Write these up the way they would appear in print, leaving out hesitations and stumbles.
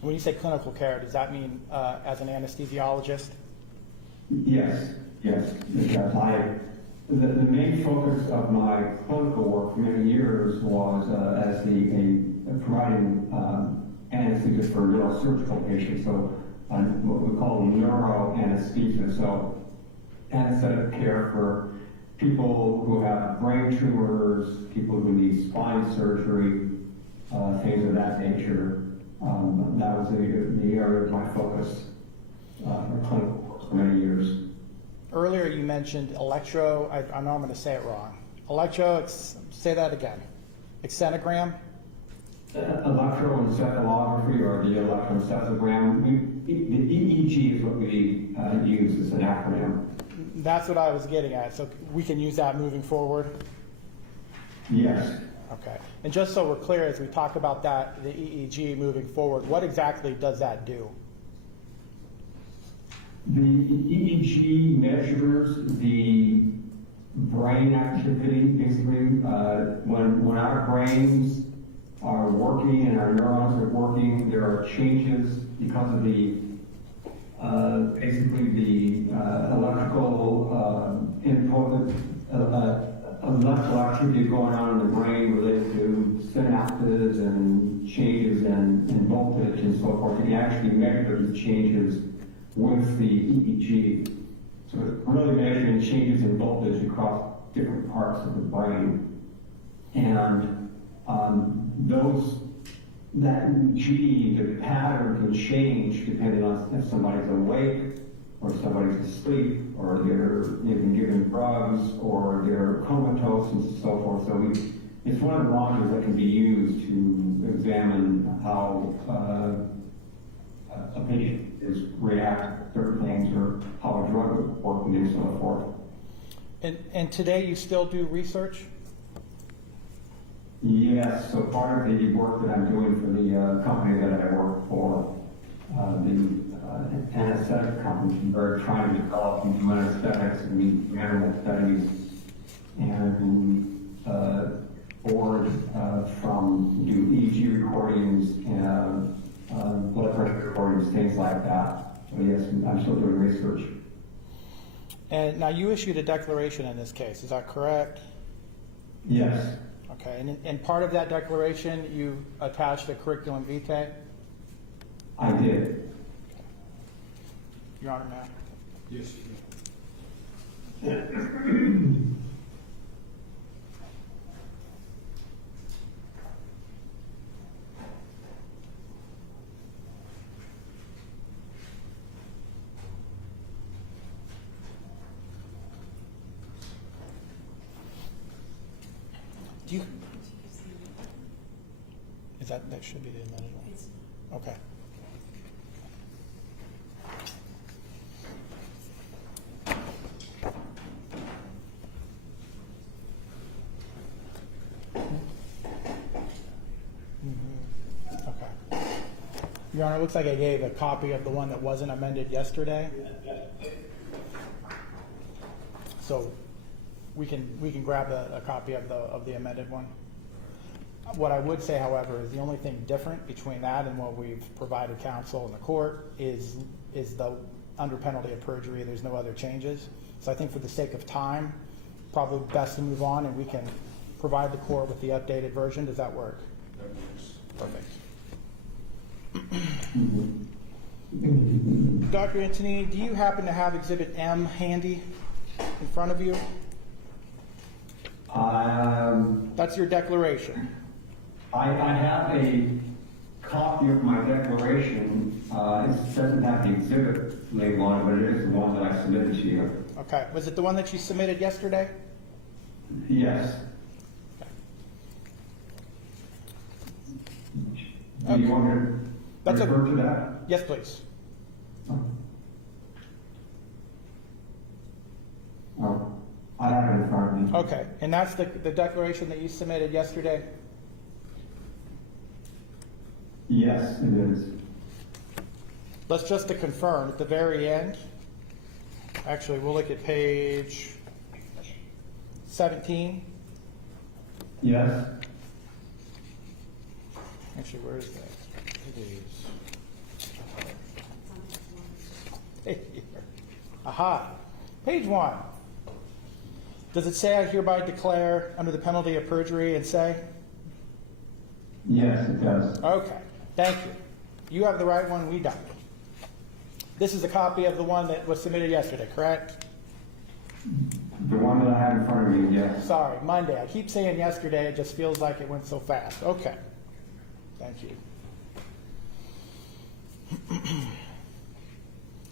When you say clinical care, does that mean as an anesthesiologist? Yes, yes. Because the main focus of my clinical work for many years was as providing anesthesia for neurosurgical patients, so what we call neuroanesthesia. So anesthetic care for people who have brain tumors, people who need spine surgery, things of that nature. That was the area of my focus for clinical work for many years. Earlier you mentioned I know I'm going to say it wrong. Say that again. Exenogram? Electroencephalography, or the electroencephalogram. The EEG is what we use as an acronym. That's what I was getting at. So we can use that moving forward? Yes. Okay. And just so we're clear, as we talk about that, the EEG moving forward, what exactly does that do? The EEG measures the brain activity, basically. When our brains are working and our neurons are working, there are changes because of the basically the electrical input, electrical activity going on in the brain related to synapses and changes in voltage and so forth. You can actually measure these changes with the EEG. So it's really measuring changes in voltage across different parts of the brain. And that EEG, the pattern can change depending on if somebody's awake or somebody's asleep, or they've been given drugs, or they're comatose and so forth. So it's one of the monitors that can be used to examine how a patient is react to certain things, or how a drug would work and so forth. And today you still do research? Yes, so part of the work that I'm doing for the company that I work for, the anesthetic company, we're trying to develop new anesthetics and new animal studies, and board from do EEG recordings and blood pressure recordings, things like that. So yes, I'm still doing research. And now you issued a declaration in this case, is that correct? Yes. Okay, and part of that declaration, you attached a curriculum vitae? I did. Your Honor, now. Yes, Do you? That should be the amended one. Okay. Okay. Your Honor, it looks like I gave a copy of the one that wasn't amended yesterday. So we can grab a copy of the amended one. What I would say, however, is the only thing different between that and what we've provided counsel in the court is the under penalty of perjury. There's no other changes. So I think for the sake of time, probably best to move on, and we can provide the court with the updated version. Does that work? that works. Perfect. Dr. Antonini, do you happen to have Exhibit M handy in front of you? That's your declaration. I have a copy of my declaration. It doesn't have the exhibit label on it, but it is the one that I submitted to you. Okay. Was it the one that you submitted yesterday? Yes. Okay. Do you want me to refer to that? Yes, please. Oh, I have it in front of me. Okay. And that's the declaration that you submitted yesterday? Yes, it is. Let's just to confirm, at the very end, actually, we'll look at page 17. Yes. Actually, where is that? It is. Aha. Page 1. Does it say I hereby declare under the penalty of perjury and say? Yes, it does. Okay, thank you. You have the right one, we don't. This is a copy of the one that was submitted yesterday, correct? The one that I have in front of me, yes. Sorry, Monday. I keep saying yesterday, it just feels like it went so fast. Okay, thank you.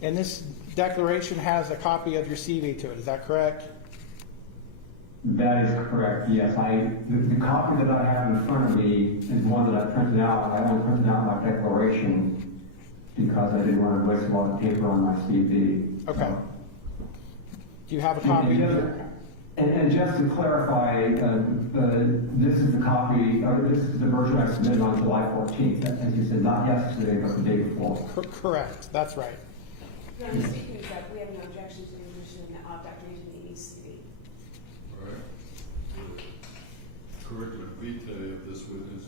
And this declaration has a copy of your CV to it, is that correct? That is correct, yes. The copy that I have in front of me is one that I printed out. I only printed out my declaration because I didn't want to waste a lot of paper on my CV. Okay. Do you have a copy? And just to clarify, this is the copy, or this is the version I submitted on July 14th. As you said, not yesterday, but the day before. Correct, that's right. Your Honor, speaking of that, we have no objection to the addition of Dr. Anthony's CV. All right. The curriculum vitae of this witness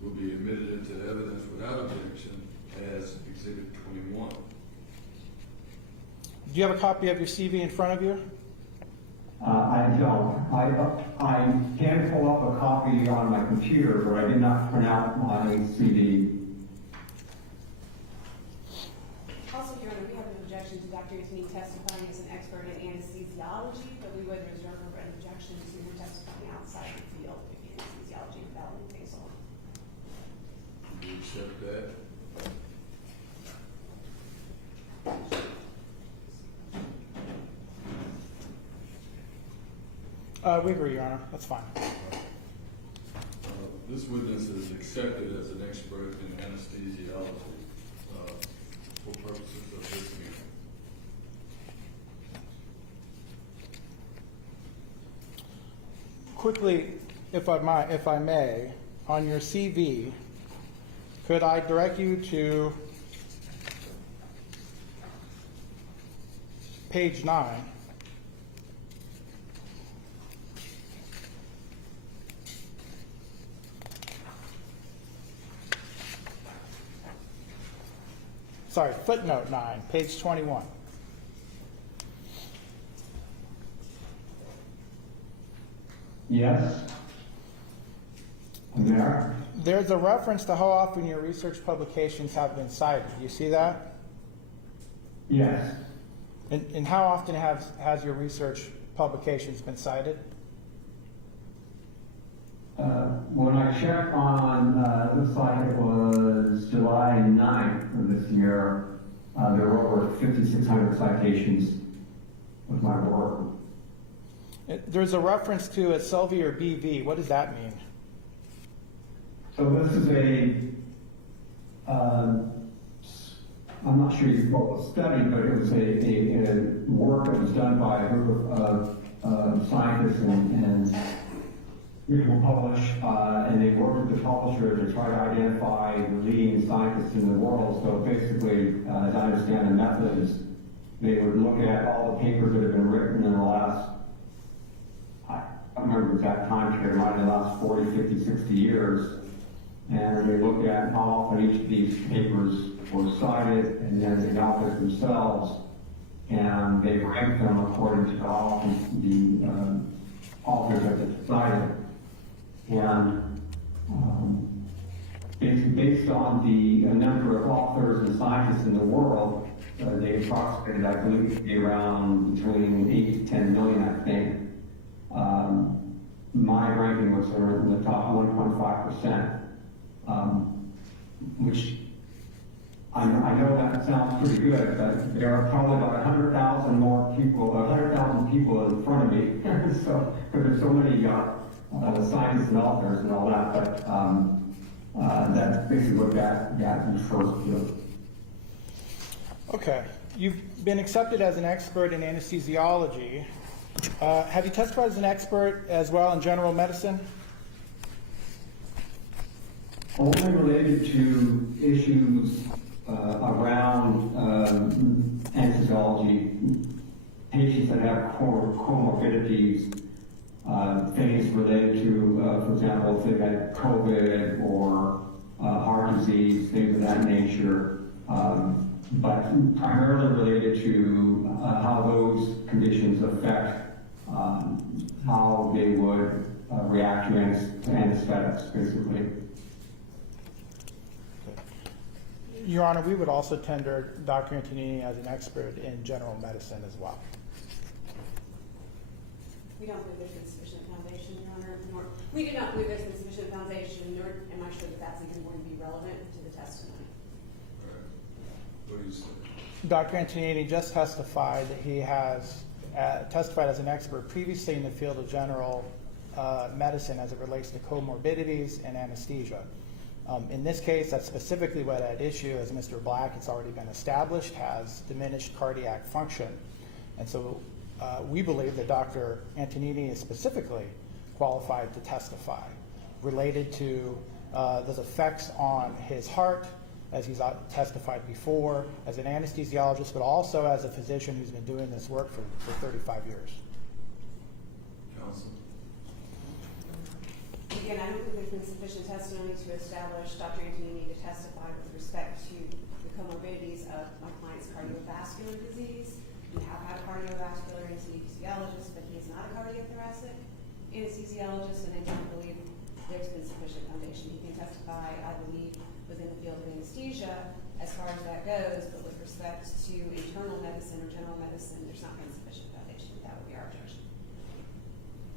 will be admitted into evidence without objection as Exhibit 21. Do you have a copy of your CV in front of you? I don't. I can pull up a copy on my computer, but I did not print out my CD. Also, Your Honor, we have an objection to Dr. Anthony testifying as an expert in anesthesiology, but we would reserve an objection to her testifying outside the field of anesthesiology without anything so on. Do you accept that? We agree, Your Honor, that's fine. This witness is accepted as an expert in anesthesiology for purposes of this meeting. Quickly, if I may, on your CV, could I direct you to page 9? Sorry, footnote 9, page 21. Yes. I'm there. There's a reference to how often your research publications have been cited. You see that? Yes. And how often has your research publications been cited? When I checked on, looks like it was July 9th of this year, there were over 5,600 citations with my work. There's a reference to a Sylvia or BV. What does that mean? So this is I'm not sure you call it a study, but it was a work that was done by a group of scientists and people publish, and they worked with the publisher to try to identify the leading scientists in the world. So basically, as I understand the methods, they would look at all the papers that have been written in the last, I don't remember the exact time period, might have the last 40, 50, 60 years, and they look at how often each of these papers were cited, and then the authors themselves, and they rank them according to how often the authors have been cited. And based on the number of authors and scientists in the world, they approximated, I believe, to be around between 8 to 10 million, I think. My ranking was in the top 1.5%, which I know that sounds pretty good, but there are probably about 100,000 more people, 100,000 people in front of me. So, because there's so many scientists and authors and all that, but that's basically what that refers to. Okay. You've been accepted as an expert in anesthesiology. Have you testified as an expert as well in general medicine? Only related to issues around anesthesiology, patients that have comorbidities, things related to, for example, if they've had COVID or heart disease, things of that nature. but primarily related to how those conditions affect how they would react to anesthetics, basically. Your Honor, we would also tender Dr. Antonini as an expert in general medicine as well. We don't believe there's been sufficient foundation, Your Honor, nor, we do not believe there's been sufficient foundation, nor am I sure that that's even going to be relevant to the testimony. All right. What do you say? Dr. Antonini just testified that he has testified as an expert previously in the field of general medicine as it relates to comorbidities and anesthesia. In this case, that's specifically what at issue, as Mr. Black, it's already been established, has diminished cardiac function. And so we believe that Dr. Antonini is specifically qualified to testify related to those effects on his heart, as he's testified before, as an anesthesiologist, but also as a physician who's been doing this work for 35 years. Counsel? Again, I don't think there's been sufficient testimony to establish Dr. Antonini to testify with respect to the comorbidities of my client's cardiovascular disease. We have had a cardiovascular anesthesiologist, but he is not a cardiothoracic anesthesiologist, and I don't believe there's been sufficient foundation. He can testify, I believe, within the field of anesthesia as far as that goes, but with respect to internal medicine or general medicine, there's not been sufficient foundation. That would be our objection.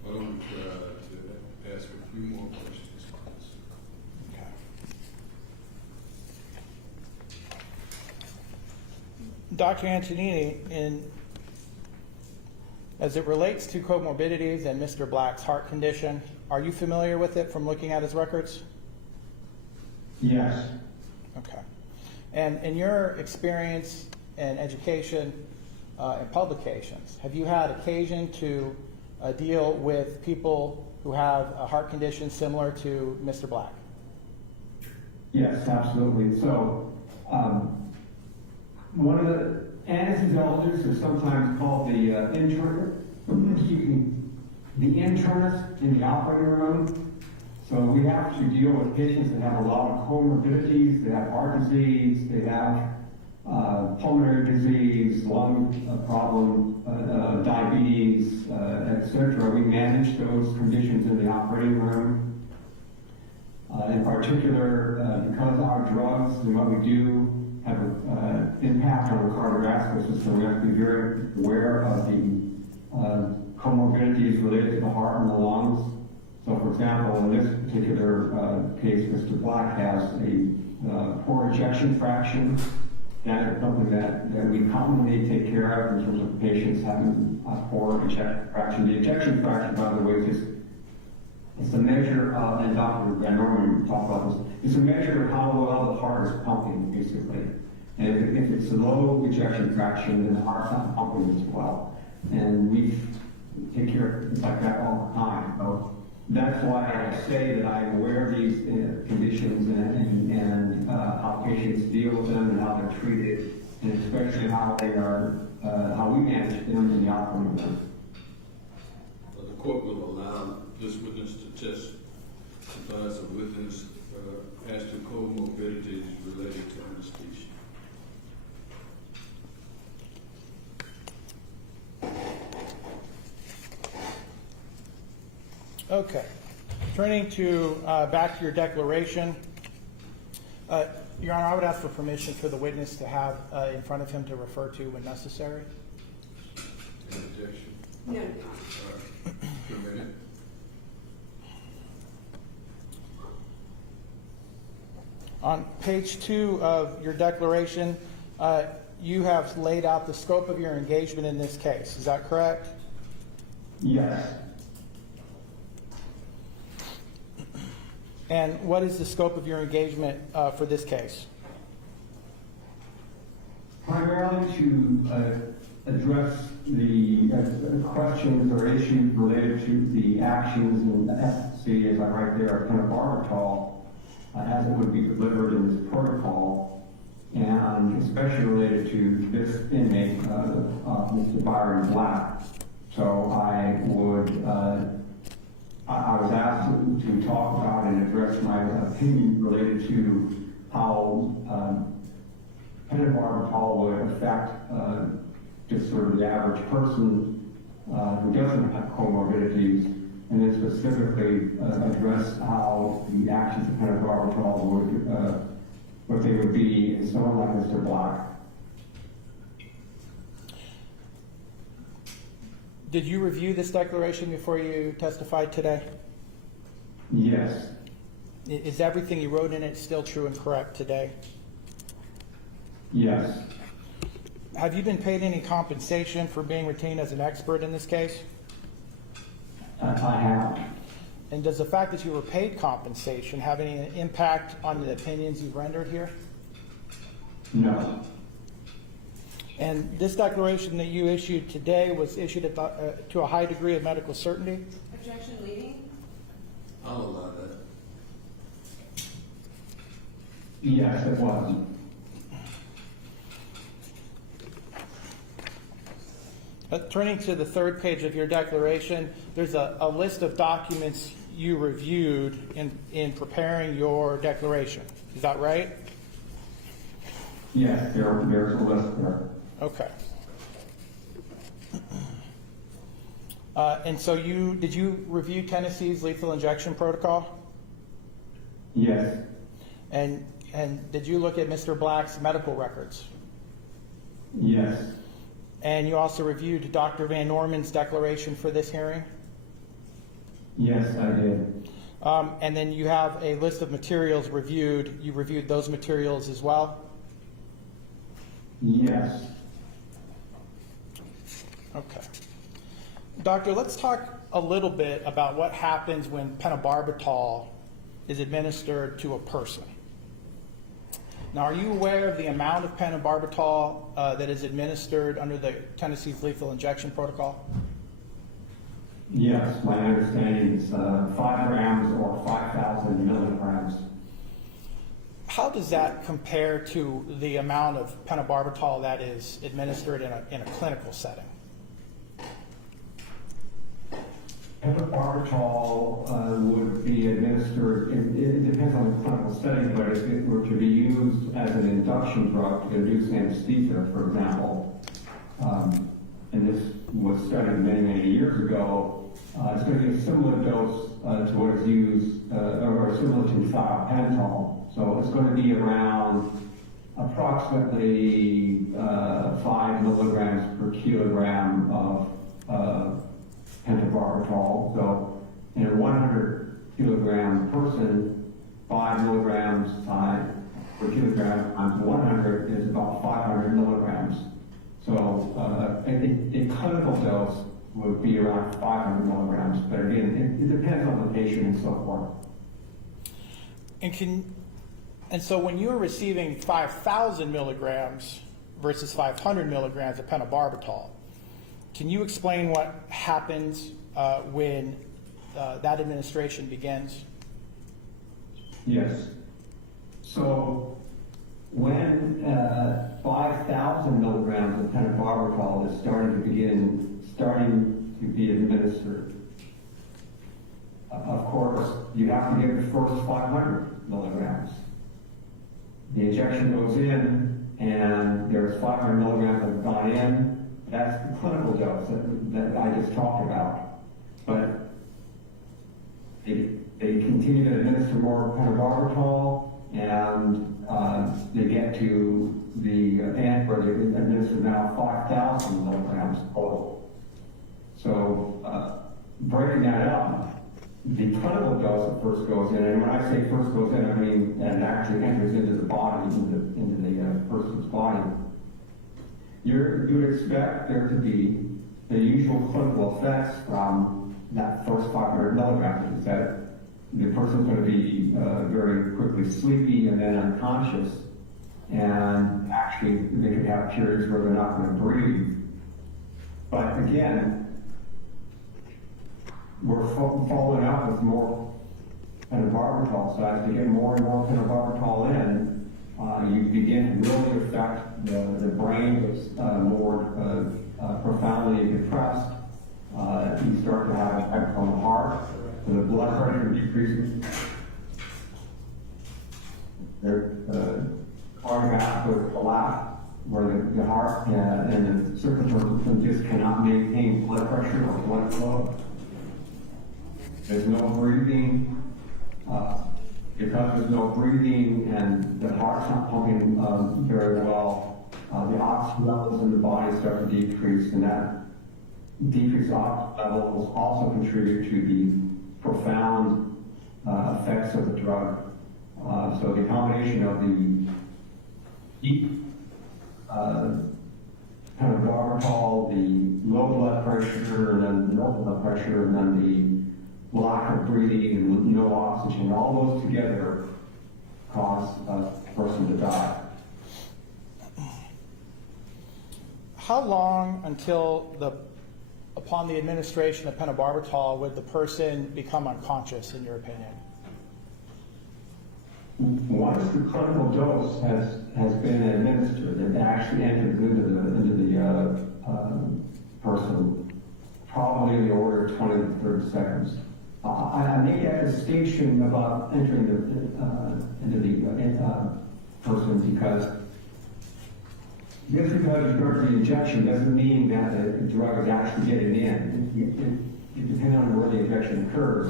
Why don't we try to ask a few more questions, please? Okay. Dr. Antonini, as it relates to comorbidities and Mr. Black's heart condition, are you familiar with it from looking at his records? Yes. Okay. And in your experience and education and publications, have you had occasion to deal with people who have a heart condition similar to Mr. Black? Yes, absolutely. So, one of the anesthesiologists is sometimes called the internist in the operating room. So we have to deal with patients that have a lot of comorbidities. They have heart disease, they have pulmonary disease, lung problem, diabetes, etc. We manage those conditions in the operating room. In particular, because our drugs and what we do have an impact on the cardiovascular system, we have to be very aware of the comorbidities related to the heart and the lungs. So, for example, in this particular case, Mr. Black has a poor ejection fraction. That is something that we commonly take care of in terms of patients having a poor ejection fraction. The ejection fraction, by the way, is it's a measure of, and Dr. Van Norman talked about this, it's a measure of how well the heart is pumping, basically. And if it's a low ejection fraction, then the heart's not pumping as well. And we take care of things like that all the time. So that's why I say that I'm aware of these conditions and how patients deal with them and how they're treated, and especially how they are, how we manage them in the operating room. The court will allow this witness to testify as a witness as to comorbidities related to anesthesia. Okay. Turning to back to your declaration, Your Honor, I would ask for permission for the witness to have in front of him to refer to when necessary. Any objection? No, Your Honor. All right. 2 minutes. On page 2 of your declaration, you have laid out the scope of your engagement in this case. Is that correct? Yes. And what is the scope of your engagement for this case? Primarily to address the questions or issues related to the actions and efficacy, as I write there, pentobarbital, as it would be delivered in this protocol, and especially related to this inmate, Mr. Byron Black. So I was asked to talk about and address my opinion related to how pentobarbital would affect just sort of the average person who doesn't have comorbidities, and then specifically address how the actions of pentobarbital would, what they would be in someone like Mr. Black. Did you review this declaration before you testified today? Yes. Is everything you wrote in it still true and correct today? Yes. Have you been paid any compensation for being retained as an expert in this case? I have. And does the fact that you were paid compensation have any impact on the opinions you've rendered here? No. And this declaration that you issued today was issued at to a high degree of medical certainty? Objection leading? I'll allow that. Yes, it was. Turning to the third page of your declaration, there's a list of documents you reviewed in preparing your declaration. Is that right? Yes, there's a list there. Okay. And so did you review Tennessee's lethal injection protocol? Yes. And did you look at Mr. Black's medical records? Yes. And you also reviewed Dr. Van Norman's declaration for this hearing? Yes, I did. And then you have a list of materials reviewed. You reviewed those materials as well? Yes. Okay. Doctor, let's talk a little bit about what happens when pentobarbital is administered to a person. Now, are you aware of the amount of pentobarbital that is administered under the Tennessee's lethal injection protocol? Yes, my understanding is 5 grams or 5,000 milligrams. How does that compare to the amount of pentobarbital that is administered in a clinical setting? Pentobarbital would be administered, it depends on the clinical setting, but if it were to be used as an induction drug to induce anesthesia, for example, and this was studied many, many years ago, it's going to be a similar dose to what is used, or similar to thiopental. So it's going to be around approximately 5 milligrams per kilogram of pentobarbital. So in a 100 kilogram person, 5 milligrams per kilogram times 100 is about 500 milligrams. So a clinical dose would be around 500 milligrams, but again, it depends on the patient and so forth. And so when you're receiving 5,000 milligrams versus 500 milligrams of pentobarbital, can you explain what happens when that administration begins? Yes. So when 5,000 milligrams of pentobarbital is starting to be administered, of course, you have to give the first 500 milligrams. The injection goes in, and there's 500 milligrams that have gone in. That's the clinical dose that I just talked about. But they continue to administer more pentobarbital, and they get to the end where they administer now 5,000 milligrams total. So breaking that up, the clinical dose that first goes in, and when I say first goes in, I mean it actually enters into the body, into the person's body. You would expect there to be the usual clinical effects from that first 500 milligrams. Is that the person's going to be very quickly sleepy and then unconscious, and actually they could have periods where they're not going to breathe. But again, we're following up with more pentobarbital. So as they get more and more pentobarbital in, you begin to really affect the brain that's more profoundly depressed. You start to have effect on the heart, so the blood pressure decreases. There's cardiovascular collapse. where the heart and the circulatory system just cannot maintain blood pressure or blood flow. There's no breathing. Because there's no breathing and the heart's not pumping very well, the oxygen levels in the body start to decrease, and that decreased oxygen levels also contribute to the profound effects of the drug. So the combination of the deep pentobarbital, the low blood pressure, and then the no blood pressure, and then the lack of breathing and no oxygen, all those together cause a person to die. How long upon the administration of pentobarbital would the person become unconscious, in your opinion? Once the clinical dose has been administered, it actually enters into the person, probably in the order of 20 to 30 seconds. I made that distinction about entering into the person because just because you start the injection doesn't mean that the drug is actually getting in. It depends on where the injection occurs.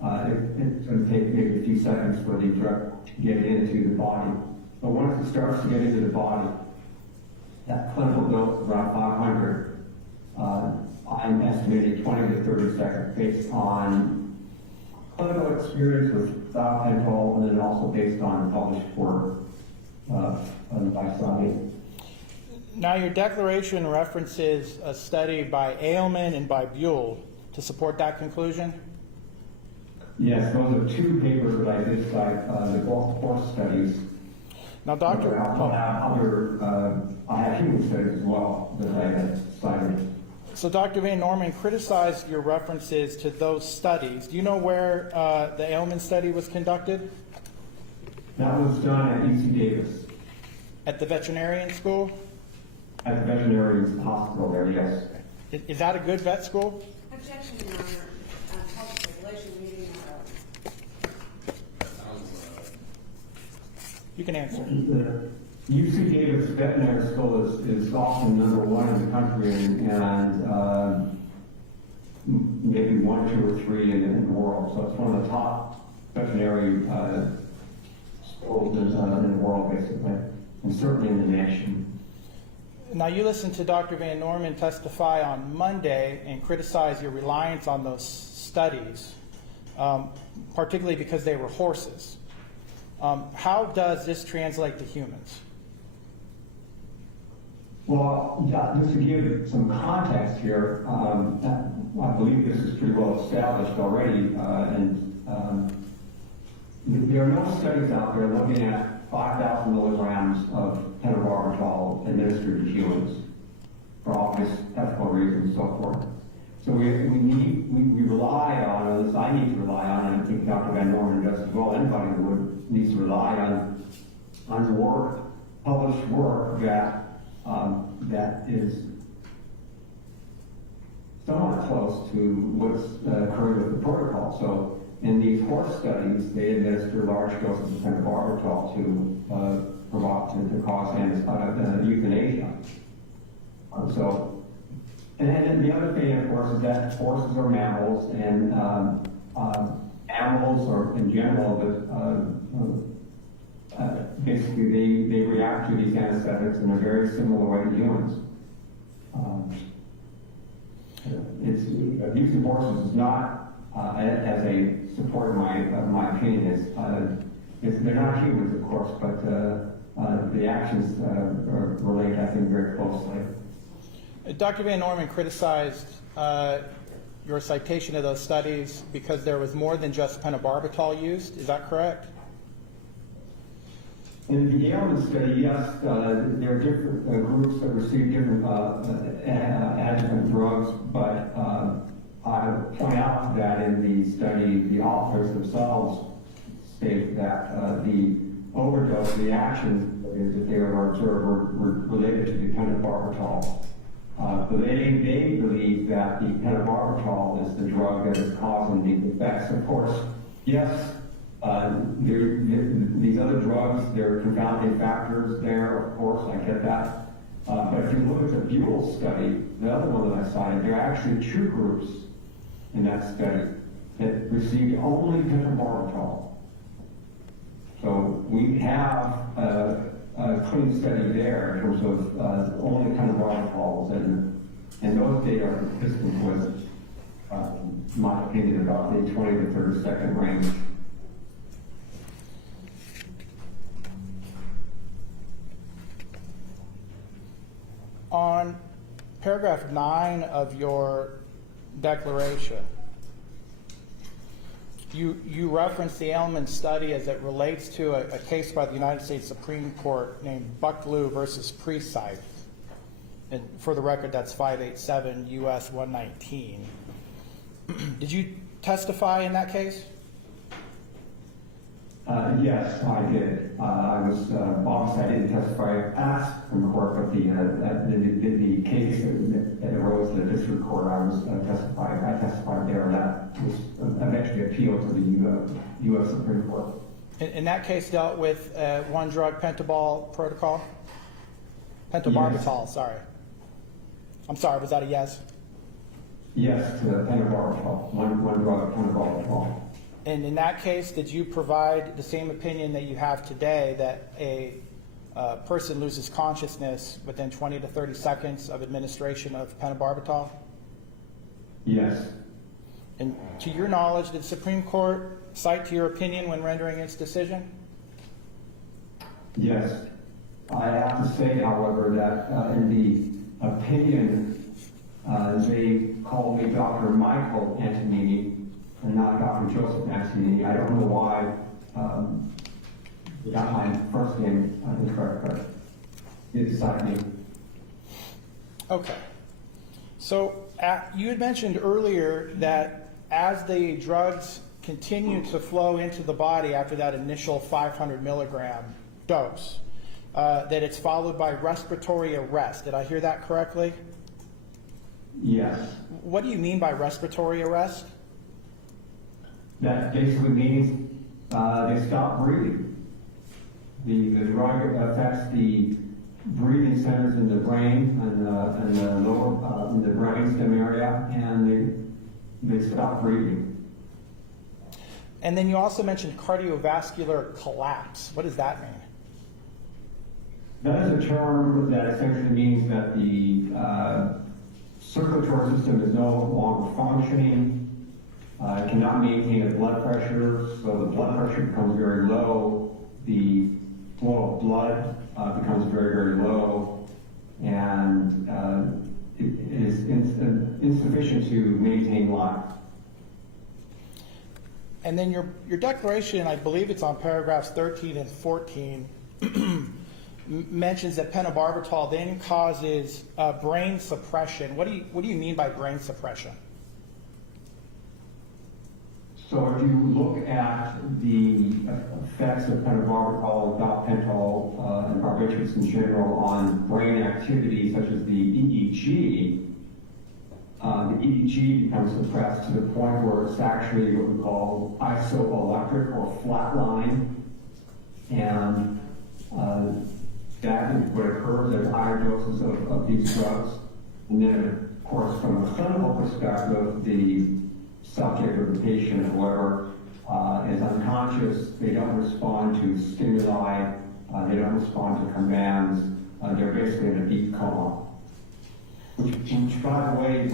It's going to take maybe a few seconds for the drug to get into the body. But once it starts to get into the body, that clinical dose is around 500. I'm estimating 20 to 30 seconds based on clinical experience with thiopental and then also based on published work by study. Now, your declaration references a study by Ailman and by Buell to support that conclusion? Yes, those are two papers that I did cite, the both horse studies. Now, Dr. I have human studies as well that I had cited. So Dr. Van Norman criticized your references to those studies. Do you know where the Ailman study was conducted? That was done at UC Davis. At the veterinarian school? At the veterinary hospital there, yes. Is that a good vet school? Objection, Your Honor. Public regulation meeting. You can answer. The UC Davis Veterinary School is often number one in the country and maybe 1, 2, or 3 in the world. So it's one of the top veterinary schools in the world, basically, and certainly in the nation. Now, you listened to Dr. Van Norman testify on Monday and criticize your reliance on those studies, particularly because they were horses. How does this translate to humans? Well, Just to give some context here, I believe this is pretty well established already, there are no studies out there looking at 5,000 milligrams of pentobarbital administered to humans for obvious ethical reasons and so forth. So we rely on, at least I need to rely on, and I think Dr. Van Norman does as well, anybody who needs to rely on work, published work that is somewhat close to what's occurring with the protocol. So in these horse studies, they administer large doses of pentobarbital to cause euthanasia. And then the other thing, of course, is that horses are mammals, and animals are in general, but basically they react to these anesthetics in a very similar way to humans. Abuse of horses is not, as a support of my opinion, they're not humans, of course, but the actions relate, I think, very closely. Dr. Van Norman criticized your citation of those studies because there was more than just pentobarbital used. Is that correct? In the Ailman study, yes, there are different groups that receive different adjuvant drugs, but I would point out that in the study, the authors themselves state that the overdose reactions that they were observed were related to the pentobarbital. So they believe that the pentobarbital is the drug that is causing these effects. Of course, yes, these other drugs, there are confounding factors there, of course, I get that. But if you look at the Buell study, the other one that I cited, there are actually two groups in that study that received only pentobarbital. So we have a clean study there in terms of only pentobarbital, and those data are consistent with, my opinion, about the 20 to 30 second range. On paragraph 9 of your declaration, you reference the Edelman study as it relates to a case by the United States Supreme Court named Bucklew versus Precythe. And for the record, that's 587 U.S. 119. Did you testify in that case? Yes, I did. I was, obviously I didn't testify at from court, but the case that arose in the district court, I testified there, and that was eventually appealed to the U.S. Supreme Court. And that case dealt with one drug pentobarbital protocol? Pentobarbital, Yes. sorry. I'm sorry, was that a yes? Yes, to pentobarbital, one drug, pentobarbital. And in that case, did you provide the same opinion that you have today, that a person loses consciousness within 20 to 30 seconds of administration of pentobarbital? Yes. And to your knowledge, did the Supreme Court cite to your opinion when rendering its decision? Yes. I have to say, however, that in the opinion, they called me Dr. Michael Antonini and not Dr. Joseph Antonini. I don't know why they got my first name incorrect, but they decided me. Okay. So you had mentioned earlier that as the drugs continue to flow into the body after that initial 500 milligram dose, that it's followed by respiratory arrest. Did I hear that correctly? Yes. What do you mean by respiratory arrest? That basically means they stop breathing. The drug affects the breathing centers in the brain and the lower in the brainstem area, and they stop breathing. And then you also mentioned cardiovascular collapse. What does that mean? That is a term that essentially means that the circulatory system is no longer functioning. It cannot maintain a blood pressure, so the blood pressure becomes very low. The flow of blood becomes very, very low, and it is insufficient to maintain life. And then your declaration, I believe it's on paragraphs 13 and 14, mentions that pentobarbital then causes brain suppression. What do you mean by brain suppression? So if you look at the effects of pentobarbital, gabapental, and barbiturates in general on brain activity, such as the EEG becomes suppressed to the point where it's actually what we call isoelectric or flatline, and that is what occurs at higher doses of these drugs. And then, of course, from a clinical perspective, the subject or the patient or whoever is unconscious. They don't respond to stimuli. They don't respond to commands. They're basically in a deep coma. Which by the way,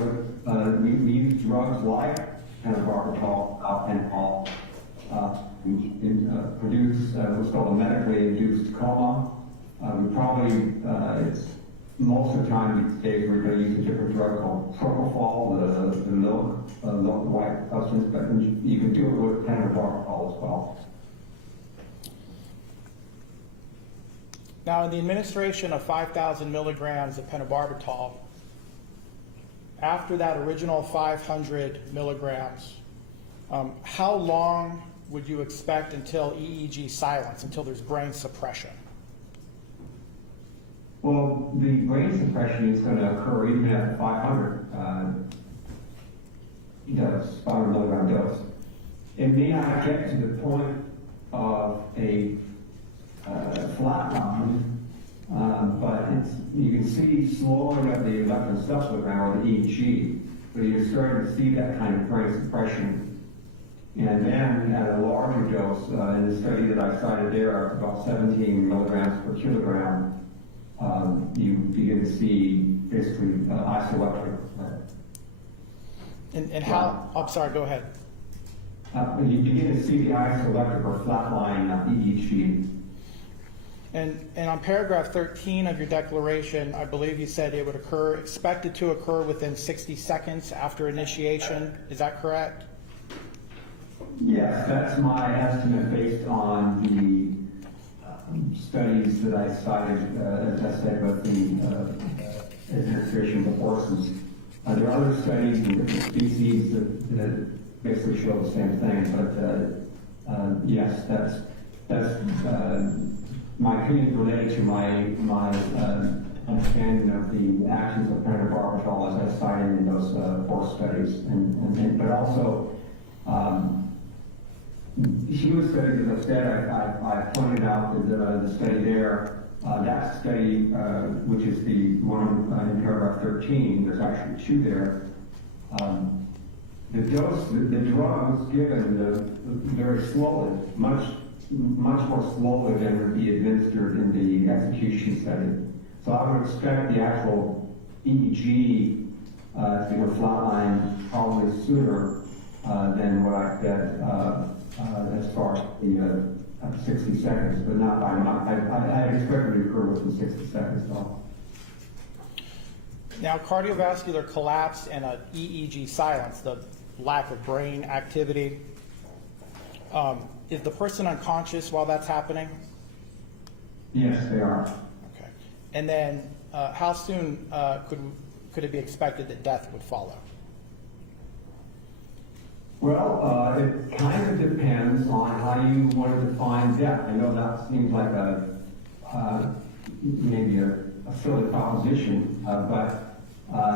we use drugs like pentobarbital, gabapental, produce what's called a medically induced coma. We probably, it's most of the time these days we're going to use a different drug called propofol, the milk white substance, but you can do it with pentobarbital as well. Now, in the administration of 5,000 milligrams of pentobarbital, after that original 500 milligrams, how long would you expect until EEG silence, until there's brain suppression? Well, the brain suppression is going to occur even at 500 milligram dose. It may not get to the point of a flatline, but you can see slowing of the electroencephalogram or the EEG, but you're starting to see that kind of brain suppression. And then at a larger dose, in the study that I cited there, about 17 milligrams per kilogram, you begin to see basically isoelectric. And how, I'm sorry, go ahead. You begin to see the isoelectric or flatline EEG. And on paragraph 13 of your declaration, I believe you said it would occur, expected to occur within 60 seconds after initiation. Is that correct? Yes, that's my estimate based on the studies that I cited, as I said, with the administration of horses. There are other studies in different species that basically show the same thing, but yes, that's my opinion related to my understanding of the actions of pentobarbital as I cited in those horse studies, but also human studies, as I said, I pointed out that the study there, that study, which is the one in paragraph 13, there's actually two there. The dose, the drug was given very slowly, much more slowly than would be administered in the execution study. So I would expect the actual EEG to go flatline probably sooner than what I said as far as the 60 seconds, but not by much. I expect it to occur within 60 seconds though. Now, cardiovascular collapse and an EEG silence, the lack of brain activity, is the person unconscious while that's happening? Yes, they are. Okay. And then how soon could it be expected that death would follow? Well, it kind of depends on how you want to define death. I know that seems like maybe a silly proposition, but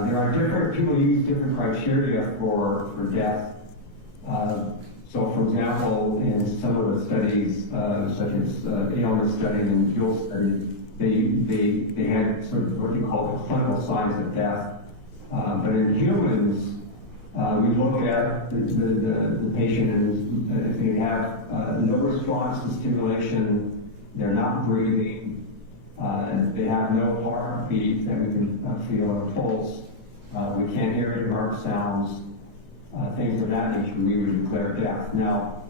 there are different, people use different criteria for death. So, for example, in some of the studies, such as the illness study and fuel study, they had sort of what you call the clinical signs of death. But in humans, we look at the patient and if they have no response to stimulation, they're not breathing, they have no heartbeat that we can feel or pulse, we can't hear any heart sounds, things of that nature, we would declare death. Now,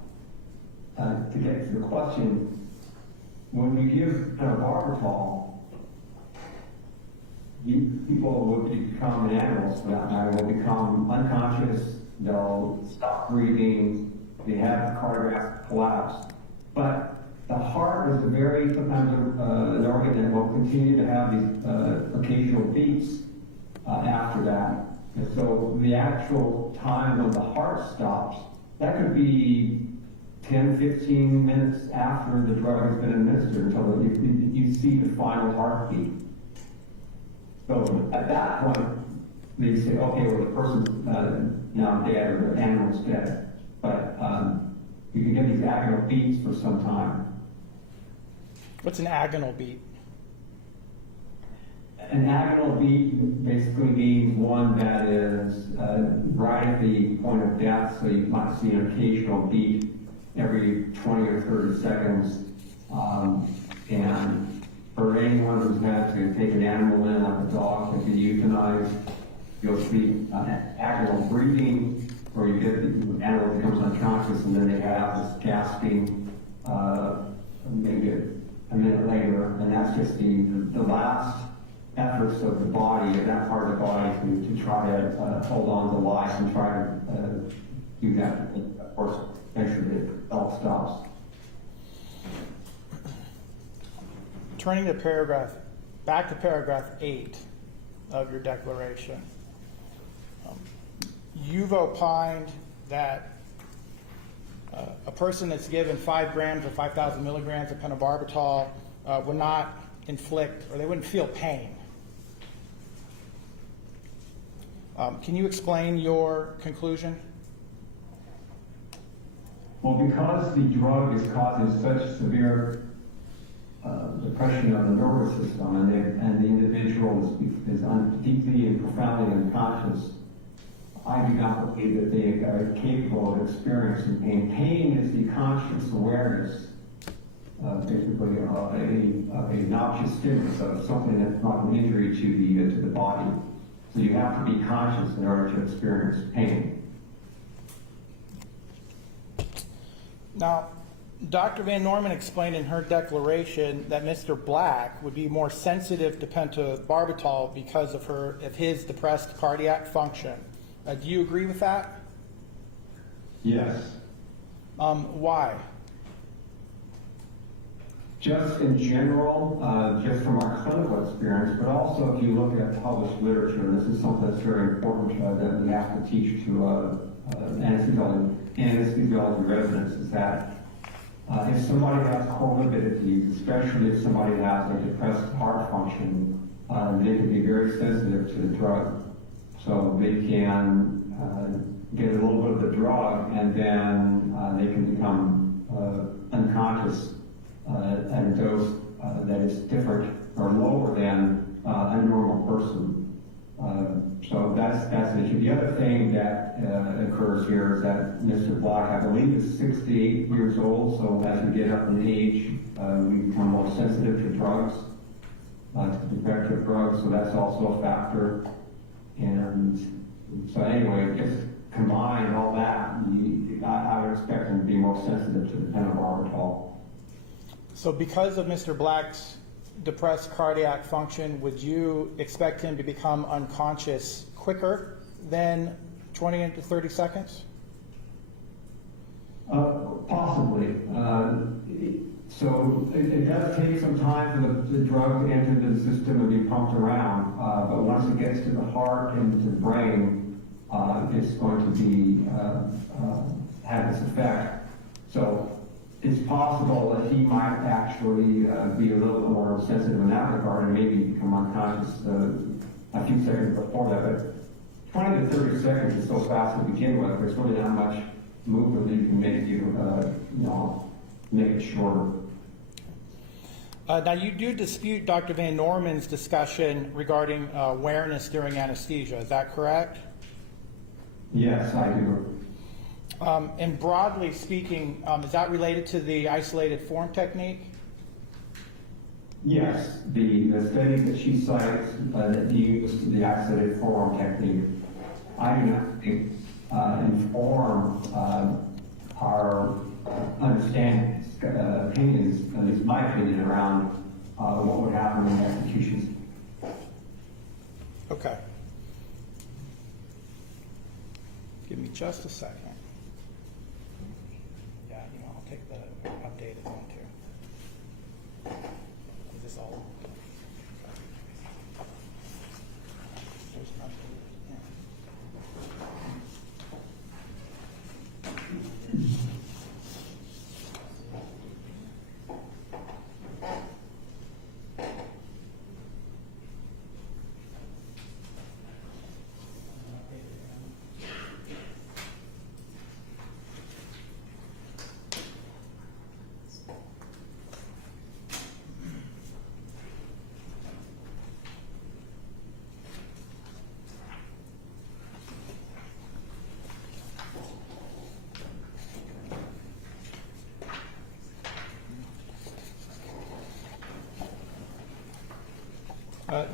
to get to the question, when we give pentobarbital, people will become animals for that matter, will become unconscious, they'll stop breathing, they have cardiac collapse. But the heart is sometimes an organ that will continue to have these occasional beats after that. And so the actual time when the heart stops, that could be 10, 15 minutes after the drug has been administered until you see the final heartbeat. So at that point, they say, okay, well, the person's now dead or the animal's dead. But you can get these agonal beats for some time. What's an agonal beat? An agonal beat basically means one that is right at the point of death, so you might see an occasional beat every 20 or 30 seconds. And for anyone who's had to take an animal in, like a dog that be euthanized, you'll see agonal breathing, or you get the animal becomes unconscious and then they have this gasping maybe a minute later, and that's just the last efforts of the body, of that part of the body, to try to hold on to life and try to do that. Of course, eventually it all stops. Turning to back to paragraph 8 of your declaration. You've opined that a person that's given 5 grams or 5,000 milligrams of pentobarbital would not inflict, or they wouldn't feel pain. Can you explain your conclusion? Well, because the drug is causing such severe depression of the nervous system, and the individual deeply and profoundly unconscious, I do not believe that they are capable of experiencing pain. Pain is the conscious awareness, basically, of a noxious stimulus, of something that's not an injury to the body. So you have to be conscious in order to experience pain. Now, Dr. Van Norman explained in her declaration that Mr. Black would be more sensitive to pentobarbital because of his depressed cardiac function. Do you agree with that? Yes. Why? Just in general, just from our clinical experience, but also if you look at published literature, and this is something that's very important that we have to teach to anesthesiology residents, is that if somebody has comorbidities, especially if somebody has a depressed heart function, they can be very sensitive to the drug. So they can get a little bit of the drug, and then they can become unconscious at a dose that is different or lower than a normal person. So that's an issue. The other thing that occurs here is that Mr. Black, I believe, is 68 years old. So as we get up in age, we become more sensitive to drugs, to defective drugs. So that's also a factor. And so anyway, just combine all that, I would expect him to be more sensitive to the pentobarbital. So because of Mr. Black's depressed cardiac function, would you expect him to become unconscious quicker than 20 to 30 seconds? Possibly. So it does take some time for the drug to enter the system and be pumped around, but once it gets to the heart and to the brain, it's going to be have its effect. So it's possible that he might actually be a little bit more sensitive in that regard and maybe become unconscious a few seconds before that. But 20 to 30 seconds is so fast to begin with. There's really not much movement that you can make it shorter. Now, you do dispute Dr. Van Norman's discussion regarding awareness during anesthesia. Is that correct? Yes, I do. And broadly speaking, is that related to the isolated form technique? Yes, the study that she cites that used the isolated form technique, I do not think inform our understanding, opinions, at least my opinion, around what would happen in executions. Okay. Give me just a second. Yeah, I'll take the updated one too. Is this all? There's an updated,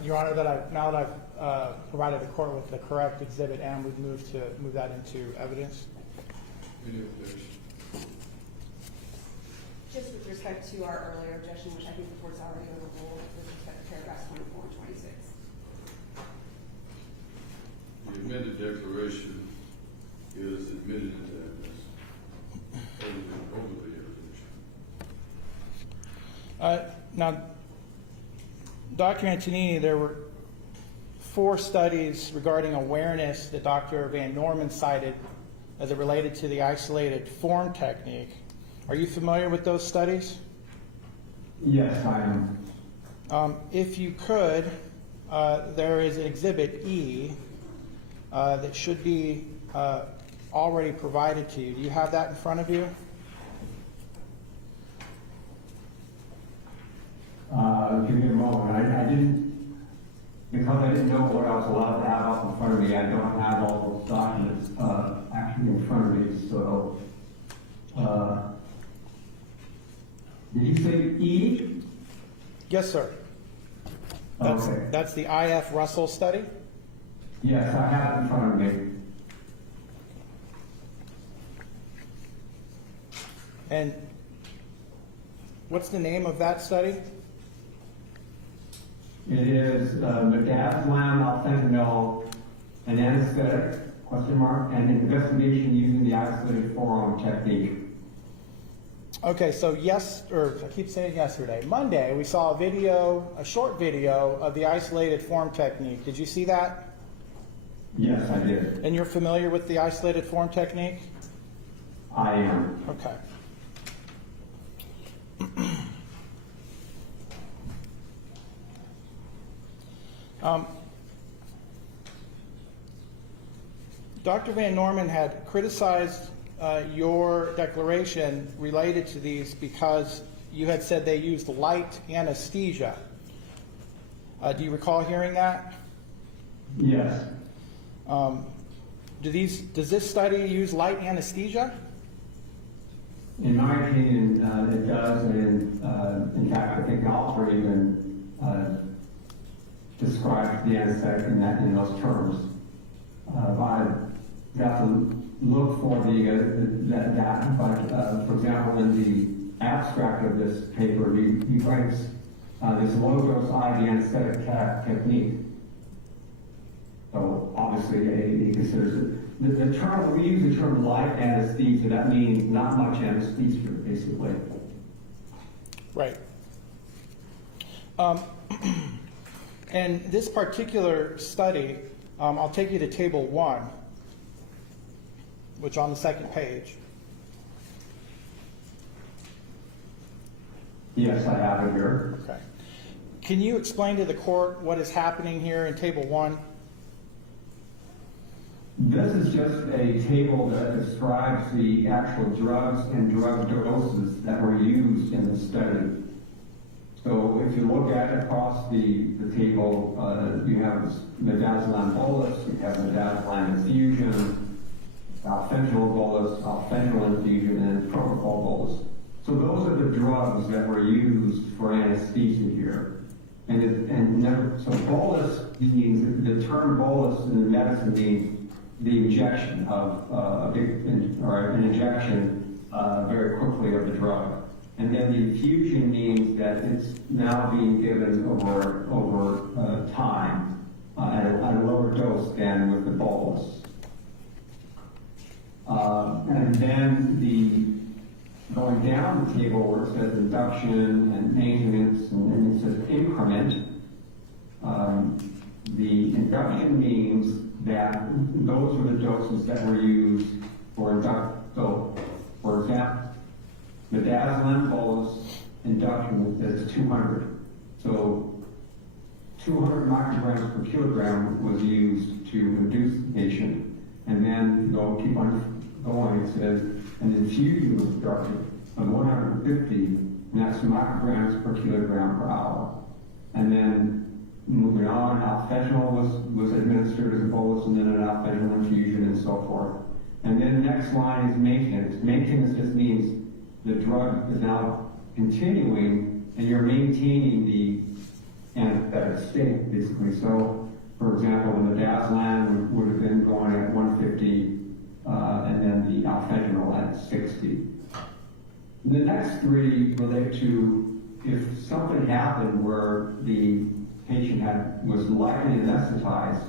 Your Honor, now that I've provided the court with the correct exhibit M, we've move that into evidence. Any objection? Just with respect to our earlier objection, which I think the court's already overruled with respect to paragraphs 24 and 26. The amended declaration is admitted into evidence over the evidence. Now, Dr. Antonini, there were 4 studies regarding awareness that Dr. Van Norman cited as it related to the isolated form technique. Are you familiar with those studies? Yes, I am. If you could, there is Exhibit E that should be already provided to you. Do you have that in front of you? Give me a moment. I didn't, because I didn't know what I was front of me. I don't have all those documents actually in front of me, so. Did you say E? Yes, sir. Okay. That's the I.F. Russell study? Yes, I have it in front of me. And what's the name of that study? It is midazolam, alfentanil, an anesthetic, and investigation using the isolated forearm technique. Okay, so I keep saying yesterday, Monday, we saw a short video of the isolated form technique. Did you see that? Yes, I did. And you're familiar with the isolated form technique? I am. Okay. Dr. Van Norman had criticized your declaration related to these because you had said they used light anesthesia. Do you recall hearing that? Yes. Does this study use light anesthesia? In my opinion, it does, and in fact, I think the author even describes the anesthetic in those terms. I got to look for that, but for example, in the abstract of this paper, he writes this low-dose IV anesthetic technique. So obviously, he considers it. The term, we use the term light anesthesia, that means not much anesthesia, basically. Right. And this particular study, I'll take you to table 1, which on the second page. Yes, I have it here. Okay. Can you explain to the court what is happening here in table 1? This is just a table that describes the actual drugs and drug doses that were used in the study. So if you look at across the table, you have midazolam bolus, you have midazolam infusion, alfentanil bolus, alfentanil infusion, and propofol bolus. So those are the drugs that were used for anesthesia here. So bolus means, the term bolus in the medicine means the injection of an injection very quickly of the drug. And then the infusion means that it's now being given over time at a lower dose than with the bolus. And then going down the table where it says induction and maintenance and then it says increment, the induction means that those were the doses that were used for induction. So, for example, midazolam bolus induction is 200. So 200 micrograms per kilogram was used to induce the patient. And then keep on going, it says an infusion was started of 150, and that's micrograms per kilogram per hour. And then moving on, alfentanil was administered as a bolus, and then an alfentanil infusion, and so forth. And then the next line is maintenance. Maintenance just means the drug is now continuing, and you're maintaining the anesthetic state, basically. So, for example, the midazolam would have been going at 150, and then the alfentanil at 60. The next three relate to if something happened where the patient was lightly anesthetized,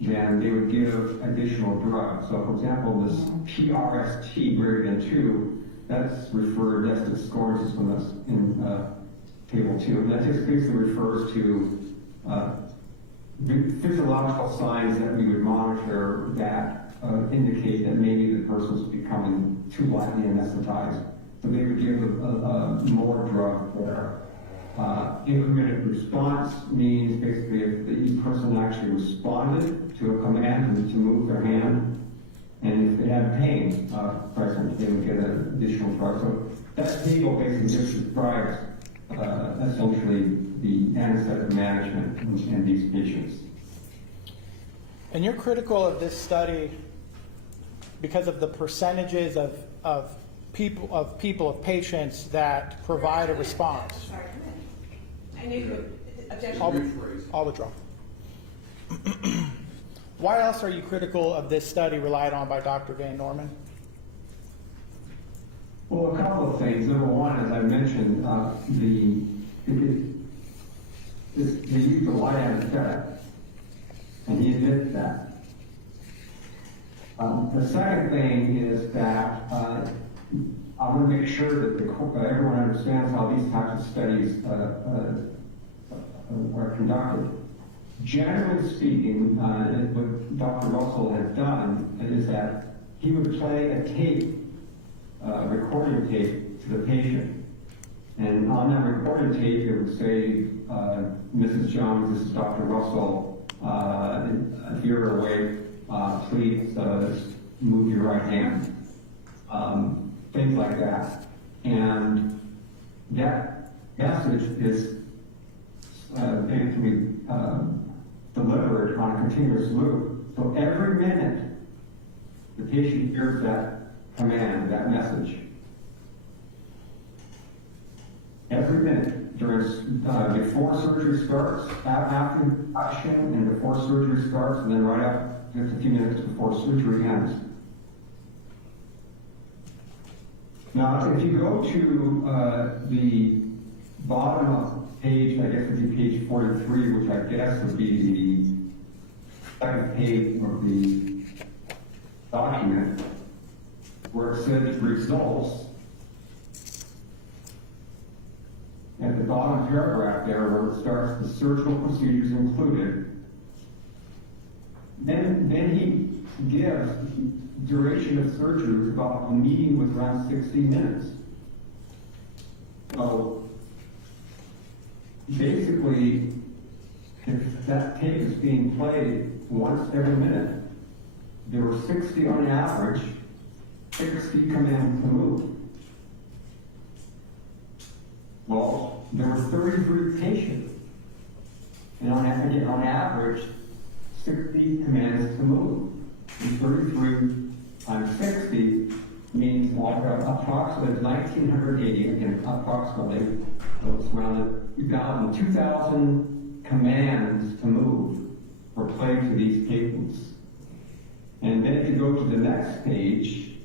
then they would give additional drugs. So, for example, this PRST greater than 2, that's the scores from this in table 2. And that just basically refers to physiological signs that we would monitor that indicate that maybe the person's becoming too lightly anesthetized. So they would give more drug there. Incremented response means basically if the person actually responded to a command to move their hand, and if they had pain present, they would get an additional drug. So that table basically just describes essentially the anesthetic management in these patients. And you're critical of this study because of the percentages of patients that provide a response. Sorry, I knew you would objection. I'll withdraw. Why else are you critical of this study relied on by Dr. Van Norman? Well, a couple of things. Number one, as I mentioned, they use the light anesthetic, and he admits that. The second thing is that I want to make sure that everyone understands how these types of studies are conducted. Generally speaking, what Dr. Russell has done is that he would play a tape, recording tape to the patient. And on that recording tape, it would say, Mrs. Jones, this is Dr. Russell. If you're awake, please move your right hand. Things like that. And that message is basically delivered on a continuous loop. So every minute, the patient hears that command, that message. Every minute, before surgery starts, after action, and before surgery starts, and then right up just a few minutes before surgery ends. Now, if you go to the bottom of page, I guess it would be page 43, which I guess would be the second page of the document, where it says results. At the bottom paragraph there, where it starts, the surgical procedures included. Then he gives duration of surgery about a meeting with around 60 minutes. So basically, if that tape is being played once every minute, there were 60 on average, 60 commands to move. Well, there were 33 patients, and on average, 60 commands to move. And 33 times 60 means like approximately 1,980, again, approximately, so it's around 2,000 commands to move were played to these patients. And then if you go to the next page,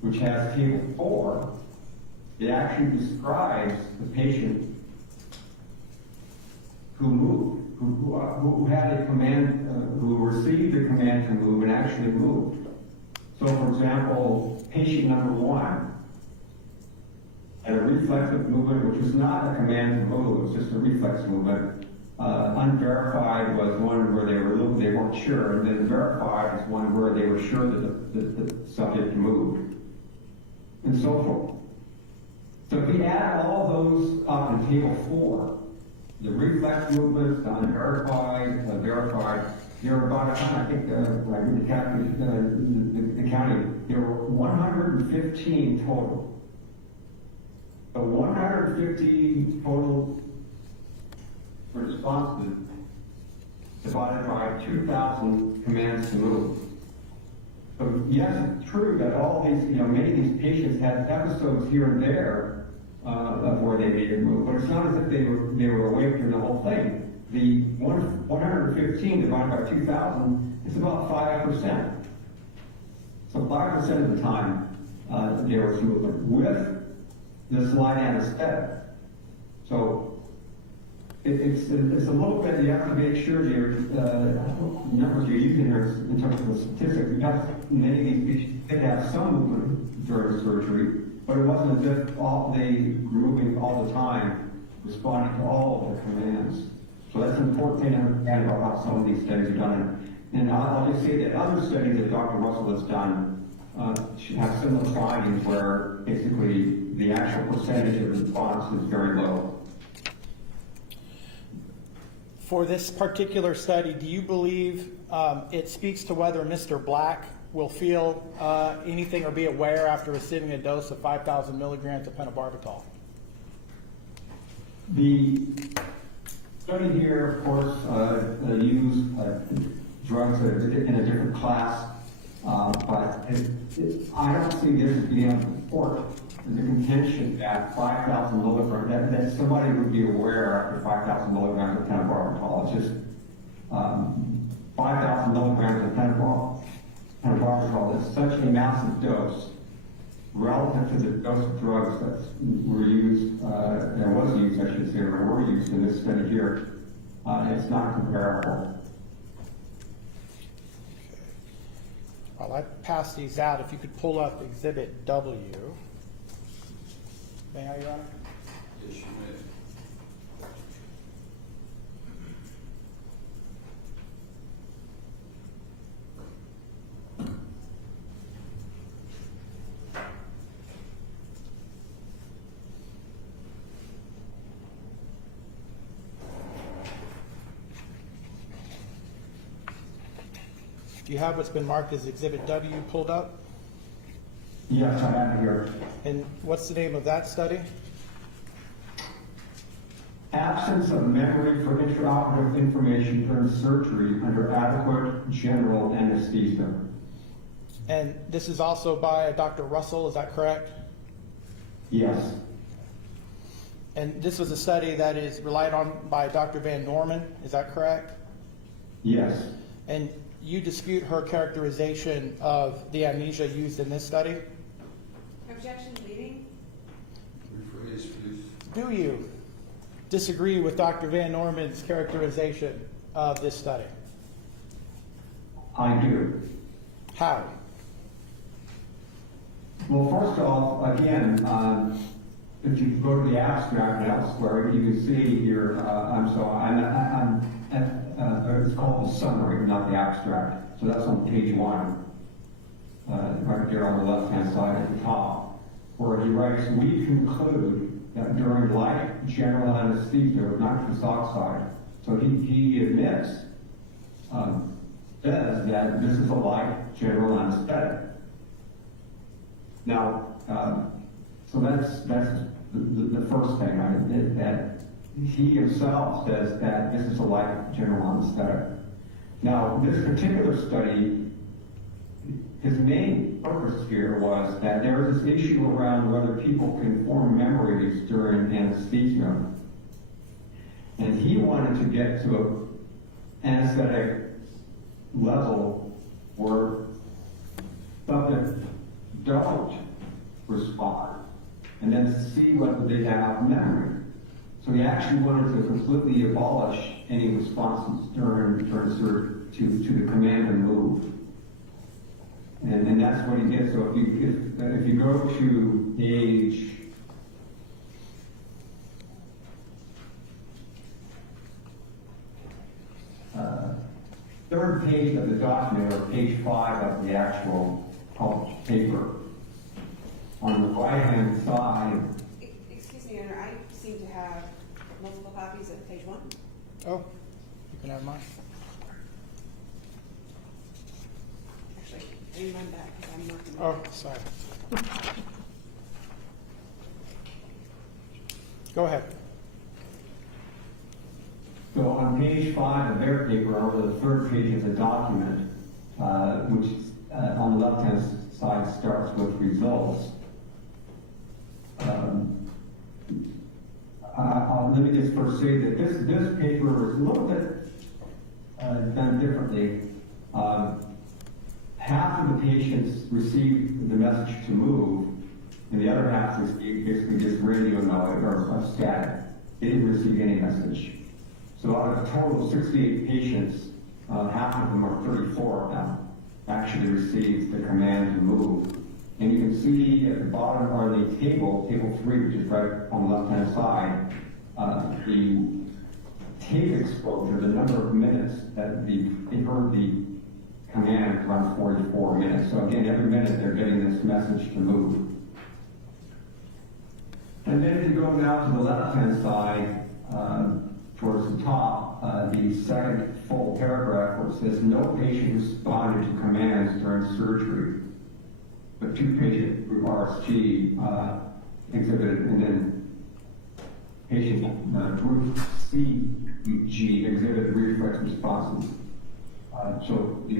which has table 4, it actually describes the patient who moved, who had a command, who received a command to move and actually moved. So, for example, patient number 1 had a reflexive movement, which was not a command to move, it was just a reflex movement. Unverified was one where they weren't sure, and then verified is one where they were sure that the subject moved, and so forth. So if we add all those up in table 4, the reflex movements, the unverified, the verified, there were about, I think, when I did the counting, there were 115 total. So 150 total responses divided by 2,000 commands to move. So yes, it's true that all these, many of these patients had episodes here and there of where they needed to move, but it's not as if they were awake during the whole thing. The 115 divided by 2,000 is about 5%. So 5% of the time they were moving with this light anesthetic. So it's a little bit, you have to make sure your numbers you're using here in terms of the statistics, because many of these patients did have some movement during surgery, but it wasn't as if they were moving all the time, responding to all of the commands. So that's an important thing to understand about how some of these studies are done. And I'll just say that other studies that Dr. Russell has done should have similar findings where basically the actual percentage of response is very low. For this particular study, do you believe it speaks to whether Mr. Black will feel anything or be aware after receiving a dose of 5,000 milligrams of pentobarbital? The study here, of course, used drugs that are in a different class, but I don't see this as being able to support the contention that 5,000 milligrams, that somebody would be aware after 5,000 milligrams of pentobarbital. It's just 5,000 milligrams of pentobarbital is such a massive dose relative to the dose of drugs that were used, that was used, I should say, or were used in this study here. It's not comparable. While I pass these out, if you could pull up Exhibit W. May I, Your Honor? Yes, you may. Do you have what's been marked as Exhibit W pulled up? Yes, I have it here. And what's the name of that study? Absence of memory for intraoperative information during surgery under adequate general anesthesia. And this is also by Dr. Russell, is that correct? Yes. And this was a study that is relied on by Dr. Van Norman, is that correct? Yes. And you dispute her characterization of the amnesia used in this study? Objection leading. Rephrase, please. Do you disagree with Dr. Van Norman's characterization of this study? I do. How? Well, first off, again, if you go to the abstract and elsewhere, you can see here, it's called the summary, not the abstract. So that's on page 1, right there on the left-hand side at the top, where he writes, we conclude that during light general anesthesia with nitrous oxide, so he admits, says that this is a light general anesthetic. Now, so that's the first thing I did, that he himself says that this is a light general anesthetic. Now, this particular study, his main purpose here was that there was this issue around whether people can form memories during anesthesia. And he wanted to get to an anesthetic level where subjects don't respond, and then see whether they have memory. So he actually wanted to completely abolish any responses during surgery to the command and move. And that's what he did. So if you go to page third page of the document, or page 5 of the actual published paper, on the right-hand side. Excuse me, Your Honor, I seem to have multiple copies of page 1. Oh, you can have mine. Actually, I need mine back because I'm marking. Oh, sorry. Go ahead. So on page 5 of their paper, over the third page of the document, which on the left-hand side starts with results. Let me just first say that this paper is a little bit done differently. Half of the patients received the message to move, and the other half received basically just radio noise or static. They didn't receive any message. So out of a total of 68 patients, half of them, or 34 of them, actually received the command to move. And you can see at the bottom are the table 3, which is right on the left-hand side, the tape exposure, the number of minutes that they heard the command, around 44 minutes. So again, every minute they're getting this message to move. And then if you go now to the left-hand side, towards the top, the second full paragraph where it says, no patient responded to commands during surgery, but 2 patients with RSG exhibited, and then patient group CG exhibited reflex responses. So the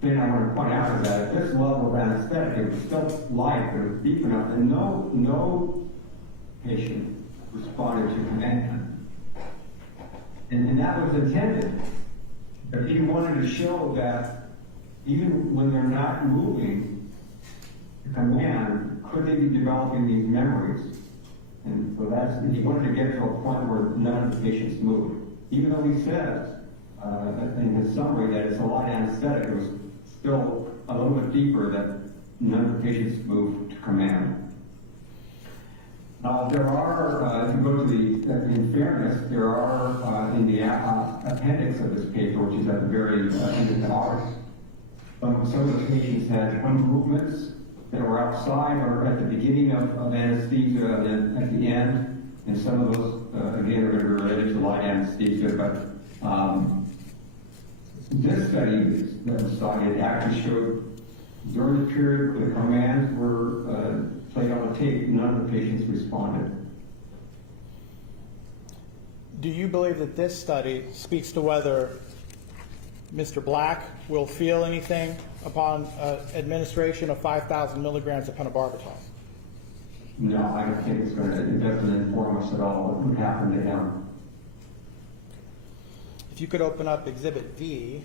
thing I want to point out is that at this level of anesthetic, it was still light, but it was deep enough, and no patient responded to command. And that was intended. But he wanted to show that even when they're not moving to command, could they be developing these memories? And so he wanted to get to a point where none of the patients moved. Even though he says in his summary that it's a light anesthetic, it was still a little bit deeper that none of the patients moved to command. There are, if you go to in fairness, there are in the appendix of this paper, which is at the very end of the article, some of the patients had movements that were outside or at the beginning of anesthesia and then at the end, and some of those, again, are going to be related to light anesthesia, but this study that was cited actually showed during the period where the commands were played on the tape, none of the patients responded. Do you believe that this study speaks to whether Mr. Black will feel anything upon administration of 5,000 milligrams of pentobarbital? No, I don't think it doesn't inform us at all what would happen to him. If you could open up Exhibit V.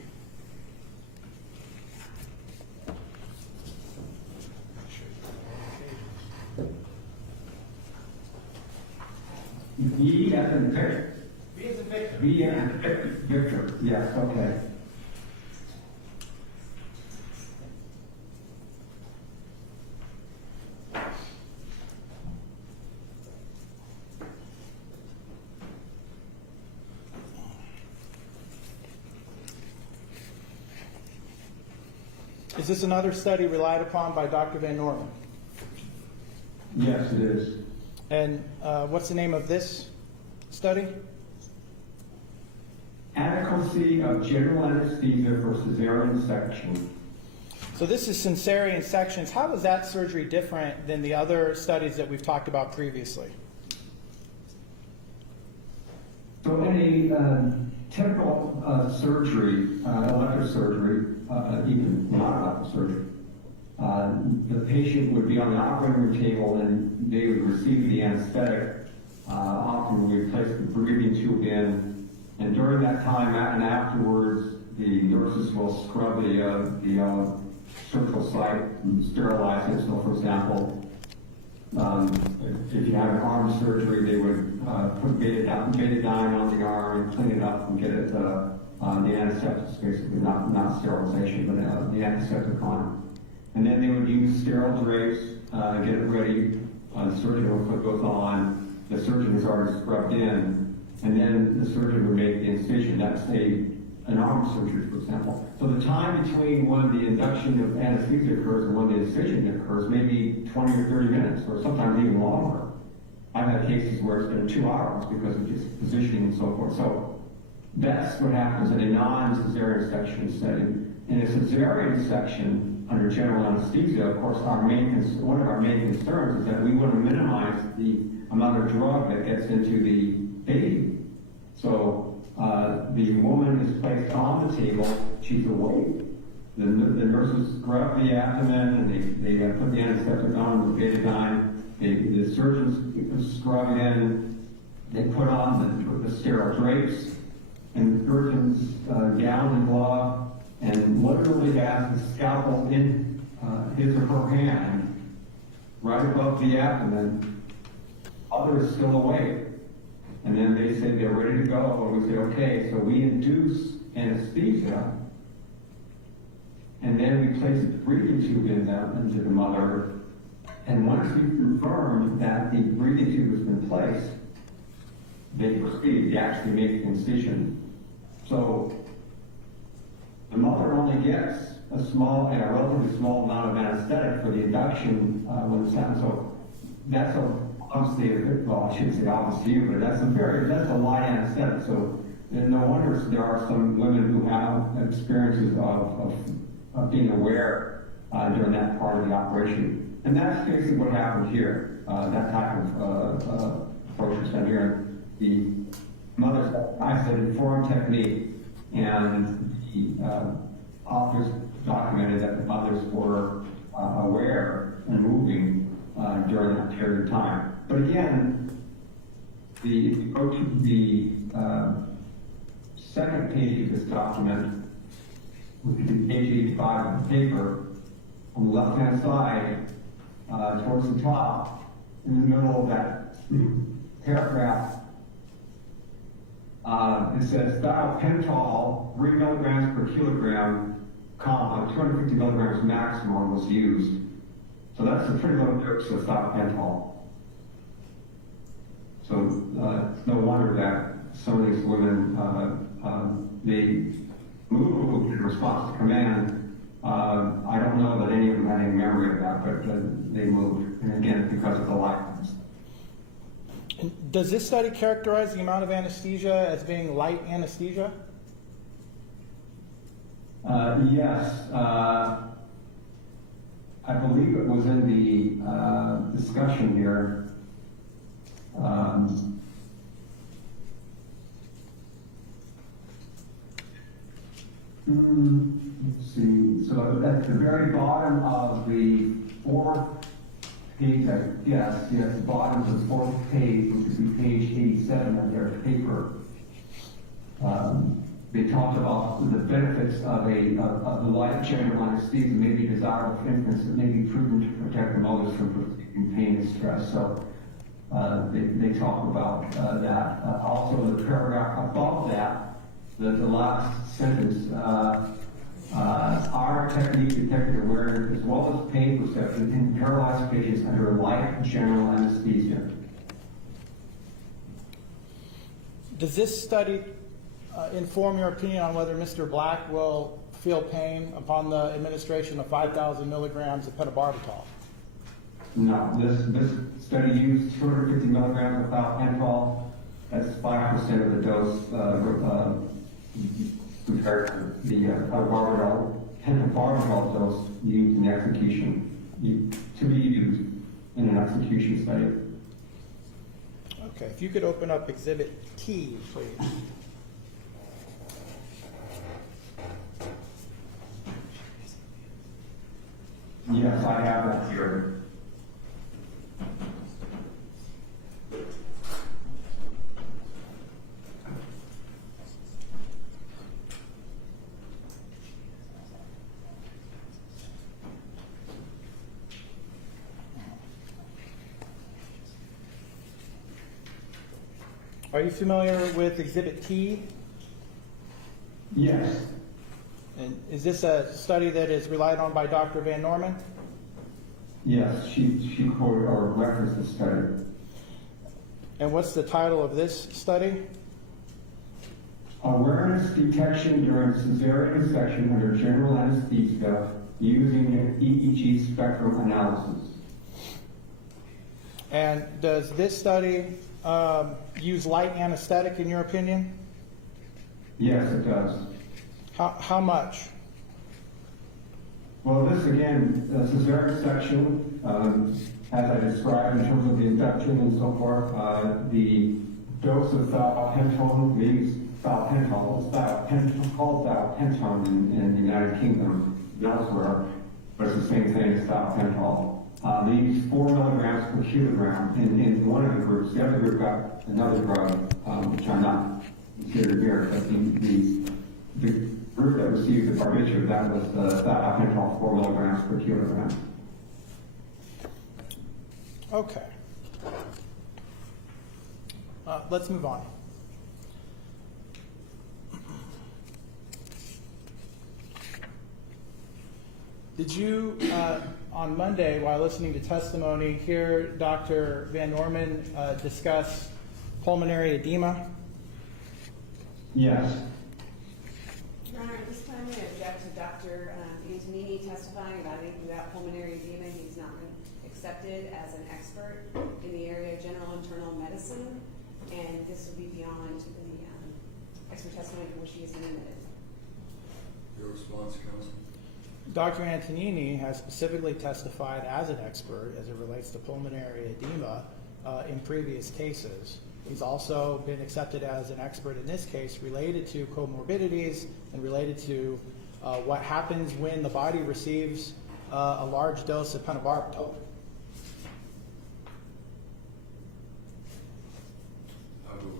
V as in Victor. V as in Victor. V as in Victor. Yes, okay. Is this another study relied upon by Dr. Van Norman? Yes, it is. And what's the name of this study? Adequacy of general anesthesia for cesarean section. So this is cesarean sections. How is that surgery different than the other studies that we've talked about previously? So in a typical surgery, elective surgery, even not elective surgery, the patient would be on the operating room table and they would receive the anesthetic. Often we place the breathing tube in, and during that time and afterwards, the nurses will scrub the surgical site and sterilize it. So, for example, if you have an arm surgery, they would put betadine on the arm and clean it up and get it the antiseptic, basically not sterilization, but the antiseptic on. And then they would use sterile drapes, get it ready. The surgeon will put those on. The surgeon has already scrubbed in, and then the surgeon would make the incision. That's an arm surgery, for example. So the time between when the induction of anesthesia occurs and when the incision occurs may be 20 or 30 minutes, or sometimes even longer. I've had cases where it's been 2 hours because of just positioning and so forth. So that's what happens in a non-cesarean section setting. In a cesarean section, under general anesthesia, of course, one of our main concerns is that we want to minimize the amount of drug that gets into the baby. So the woman is placed on the table, she's awake. The nurses scrub the abdomen and they put the antiseptic on with betadine. The surgeons scrub in, they put on the sterile drapes, and the surgeon's gown and glove, and literally has the scalpel in his or her hand, right above the abdomen. Other is still awake. And then they say they're ready to go, and we say, okay, so we induce anesthesia, and then we place the breathing tube into the mother, and once we confirm that the breathing tube has been placed, they proceed, they actually make the incision. So the mother only gets a relatively small amount of anesthetic for the induction when it's happened. So that's obviously I shouldn't say obviously, but that's a light anesthetic. So no wonder there are some women who have experiences of being aware during that part of the operation. And that's basically what happened here. That type of approach is done here. The mother's, I said, informed technique. And the authors documented that the mothers were aware and moving during that period of time. But again, if you go to the second page of this document, which is page 85 of the paper, on the left-hand side, towards the top, in the middle of that paragraph, it says thiopental, 3 milligrams per kilogram, 250 milligrams maximum was used. So that's a pretty low dose of thiopental. So it's no wonder that some of these women, they moved in response to command. I don't know that any of them had any memory of that, but they moved. And again, because of the likeness. Does this study characterize the amount of anesthesia as being light anesthesia? Yes. I believe it was in the discussion here. Let's see. So at the very bottom of the fourth page, I guess, yes, the bottom of the fourth page, which would be page 87 of their paper, they talked about the benefits of the light general anesthesia may be desirable for infants that may be proven to protect the mothers from perceiving pain and stress. So they talk about that. Also, in the paragraph above that, the last sentence, our technique detected awareness as well as pain perception in paralyzed patients under light general anesthesia. Does this study inform your opinion on whether Mr. Black will feel pain upon the administration of 5,000 milligrams of pentobarbital? No, this study used 250 milligrams of thiopental. That's 5% of the dose compared to the pentobarbital dose used in execution, to be used in an execution study. Okay, if you could open up Exhibit T, please. Yes, I have that here. Are you familiar with Exhibit T? Yes. And is this a study that is relied on by Dr. Van Norman? Yes, she quoted or referenced the study. And what's the title of this study? Awareness detection during cesarean section under general anesthesia using an EEG spectrum analysis. And does this study use light anesthetic in your opinion? Yes, it does. How much? Well, this again, the cesarean section, as I described in terms of the induction and so forth, the dose of thiopental, maybe thiopental, it's called thiopental in the United Kingdom and elsewhere, but it's the same thing as thiopental. They use 4 milligrams per kilogram in one of the groups. The other group got another drug, which I'm not considered here, but the group that received the barbiturate, that was thiopental 4 milligrams per kilogram. Okay. Let's move on. Did you, on Monday, while listening to testimony, hear Dr. Van Norman discuss pulmonary edema? Yes. Your Honor, at this time we object to Dr. Antonini testifying about anything about pulmonary edema. He's not been accepted as an expert in the area of general internal medicine, and this would be beyond the expert testimony for which he is limited. Your response, counsel? Dr. Antonini has specifically testified as an expert as it relates to pulmonary edema in previous cases. He's also been accepted as an expert in this case related to comorbidities and related to what happens when the body receives a large dose of pentobarbital. I will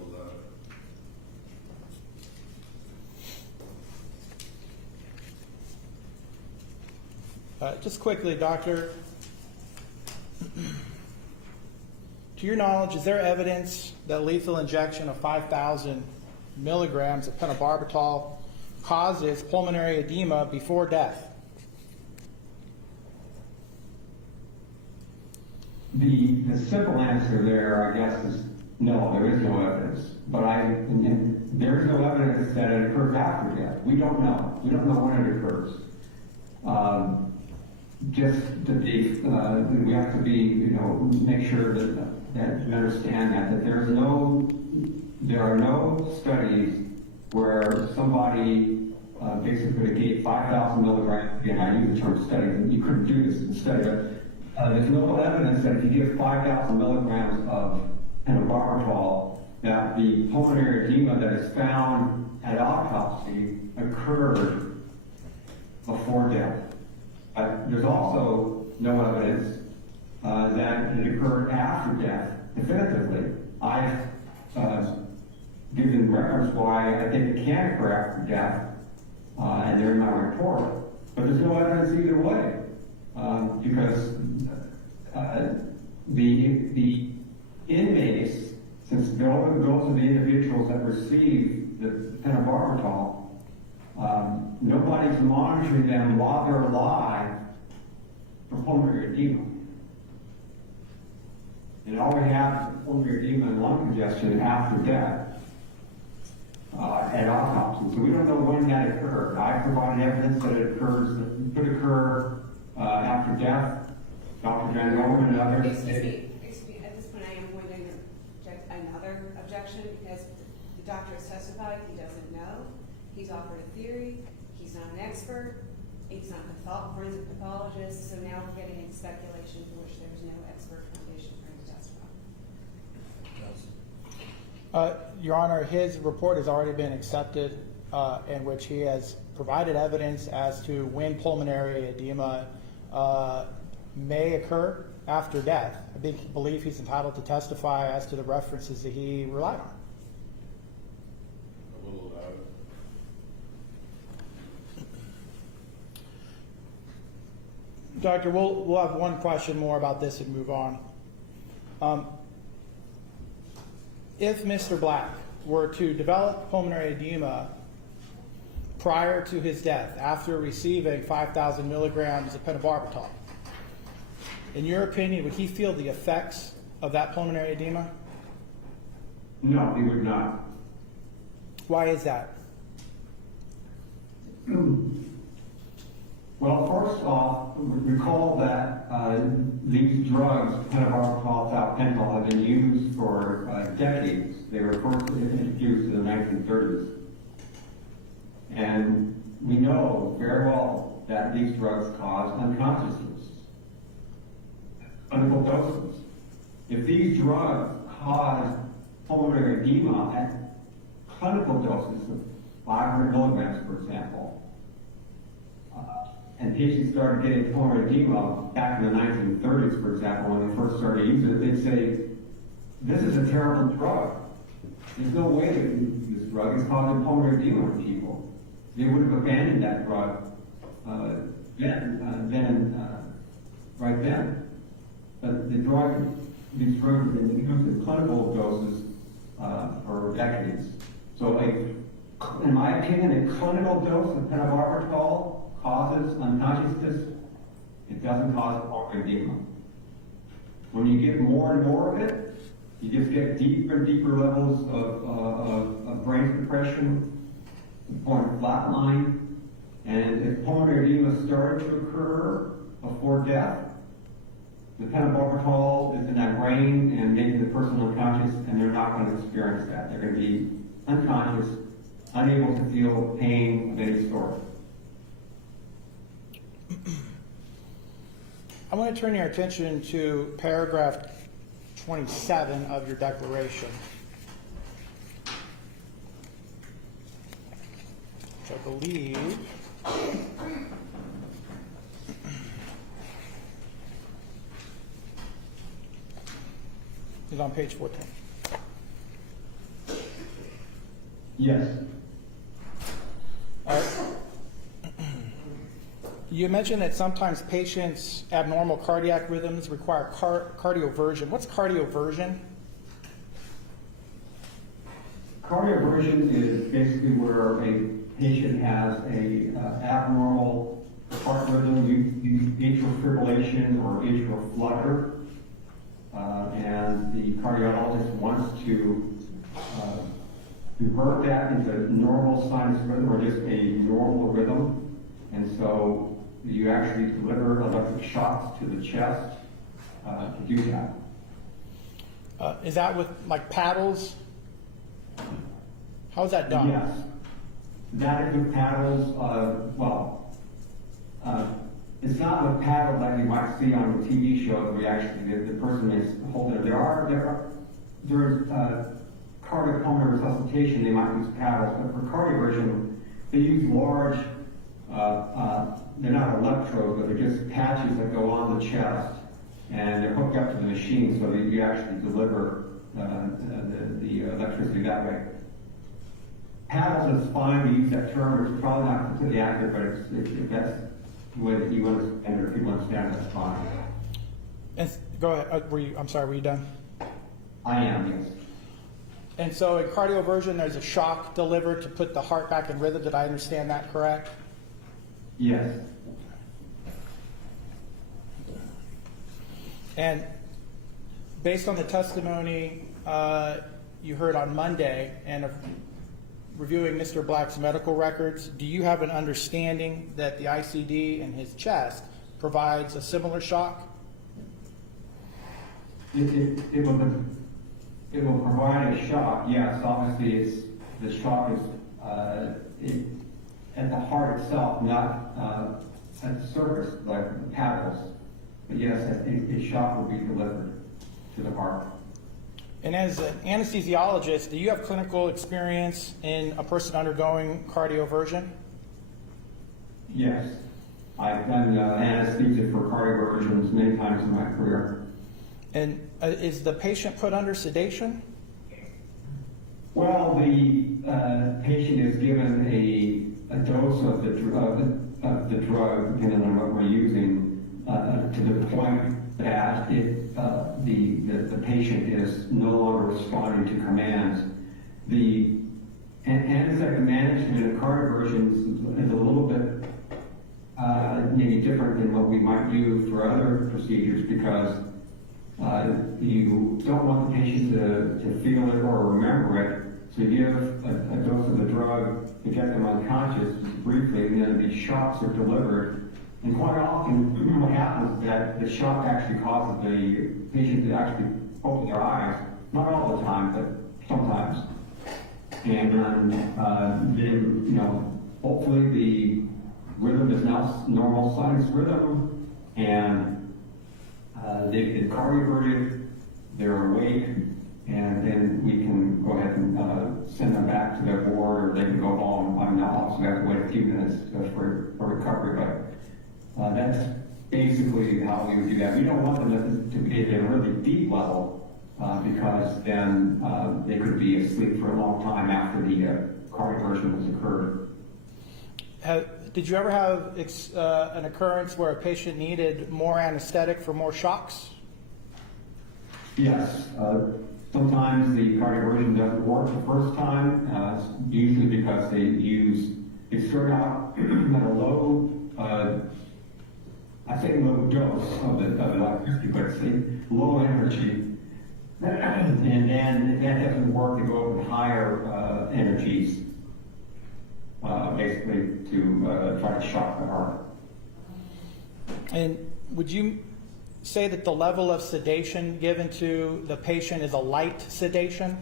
allow it. Just quickly, doctor, to your knowledge, is there evidence that lethal injection of 5,000 milligrams of pentobarbital causes pulmonary edema before death? The simple answer there, I guess, is no, there is no evidence. But there is no evidence that it occurs after death. We don't know. We don't know when it occurs. We have to be, make sure that we understand that there are no studies where somebody basically gave 5,000 milligrams. Again, I use the term study, and you couldn't do this in study, but there's no evidence that if you give 5,000 milligrams of pentobarbital, that the pulmonary edema that is found at autopsy occurred before death. There's also no evidence that it occurred after death, definitively. I've given reference why I think it can occur after death, and they're in my report. But there's no evidence either way, because the inmates, since those are the individuals that receive the pentobarbital, nobody's monitoring them while they're alive for pulmonary edema. And all we have is pulmonary edema and lung congestion after death at autopsy. So we don't know when that occurred. I provided evidence that it could occur after death. Dr. Van Gomen and others. Excuse me, at this point I am going to interject another objection because the doctor has testified he doesn't know. He's offered a theory. He's not an expert. He's not a forensic pathologist. So now we're getting into speculation for which there's no expert foundation for him to testify. Your Honor, his report has already been accepted, in which he has provided evidence as to when pulmonary edema may occur after death. I believe he's entitled to testify as to the references that he relied on. I will allow it. Doctor, we'll have one question more about this and move on. If Mr. Black were to develop pulmonary edema prior to his death, after receiving 5,000 milligrams of pentobarbital, in your opinion, would he feel the effects of that pulmonary edema? No, he would not. Why is that? Well, first off, recall that these drugs, pentobarbital, thiopental, have been used for decades. They were first introduced in the 1930s. And we know very well that these drugs cause unconsciousness. Clinical doses. If these drugs cause pulmonary edema at clinical doses of 500 milligrams, for example, and patients started getting pulmonary edema back in the 1930s, for example, when they first started using it, they'd say, this is a terrible drug. There's no way to use this drug. It's causing pulmonary edema in people. They would have abandoned that drug right then. But these drugs have been used in clinical doses for decades. So in my opinion, a clinical dose of pentobarbital causes unconsciousness. It doesn't cause pulmonary edema. When you get more and more of it, you just get deeper and deeper levels of brain compression, to the point of flatline. And if pulmonary edema started to occur before death, the pentobarbital is in that brain and making the person unconscious, and they're not going to experience that. They're going to be unconscious, unable to feel pain of any sort. I I want to turn your attention to paragraph 27 of your declaration, which I believe is on page 14. Yes. You mentioned that sometimes patients' abnormal cardiac rhythms require cardioversion. What's cardioversion? Cardioversion is basically where a patient has a abnormal heart rhythm, atrial fibrillation or atrial flutter, and the cardiologist wants to convert that into normal sinus rhythm or just a normal rhythm, and so you actually deliver electric shocks to the chest to do that. Is that with like paddles? How's that done? Yes. That is with paddles, it's not with paddles like you might see on the TV show where the person is holding it. There's cardiopulmonary resuscitation, they might use paddles, but for cardioversion, they use large, they're not electrodes, but they're just patches that go on the chest, and they're hooked up to the machine so that you actually deliver the electricity that way. Paddles is fine, we use that term, it's probably not completely accurate, but if that's the way that you understand it, or people understand, that's fine. And go ahead. I'm sorry. Were you done? I am, yes. And so in cardioversion, there's a shock delivered to put the heart back in rhythm. Did I understand that correct? Yes. And based on the testimony you heard on Monday and of reviewing Mr. Black's medical records, do you have an understanding that the ICD in his chest provides a similar shock? It will provide a shock, yes. Obviously, the shock is at the heart itself, not at the surface like the paddles. But yes, a shock will be delivered to the heart. And as an anesthesiologist, do you have clinical experience in a person undergoing cardioversion? Yes. I've done anesthesia for cardioversions many times in my career. And is the patient put under sedation? Well, the patient is given a dose of the drug, depending on what we're using, to the point that the patient is no longer responding to commands. The anesthetic management in cardioversions is a little bit maybe different than what we might do for other procedures because you don't want the patient to feel it or remember it. So you give a dose of the drug to get them unconscious briefly, and then the shocks are delivered. And quite often, what happens is that the shock actually causes the patient to actually open their eyes. Not all the time, but sometimes. And then, hopefully the rhythm is now normal sinus rhythm, and they've been cardioverted, they're awake, and then we can go ahead and send them back to their ward, or they can go home. I mean, obviously we have to wait a few minutes for recovery, but that's basically how we would do that. We don't want them to be at a really deep level because then they could be asleep for a long time after the cardioversion has occurred. Did you ever have an occurrence where a patient needed more anesthetic for more shocks? Yes. Sometimes the cardioversion doesn't work the first time, usually because they start out at a low, I say low dose of electricity, but it's a low energy. And then if that doesn't work, they go up to higher energies, basically to try to shock the heart. And would you say that the level of sedation given to the patient is a light sedation?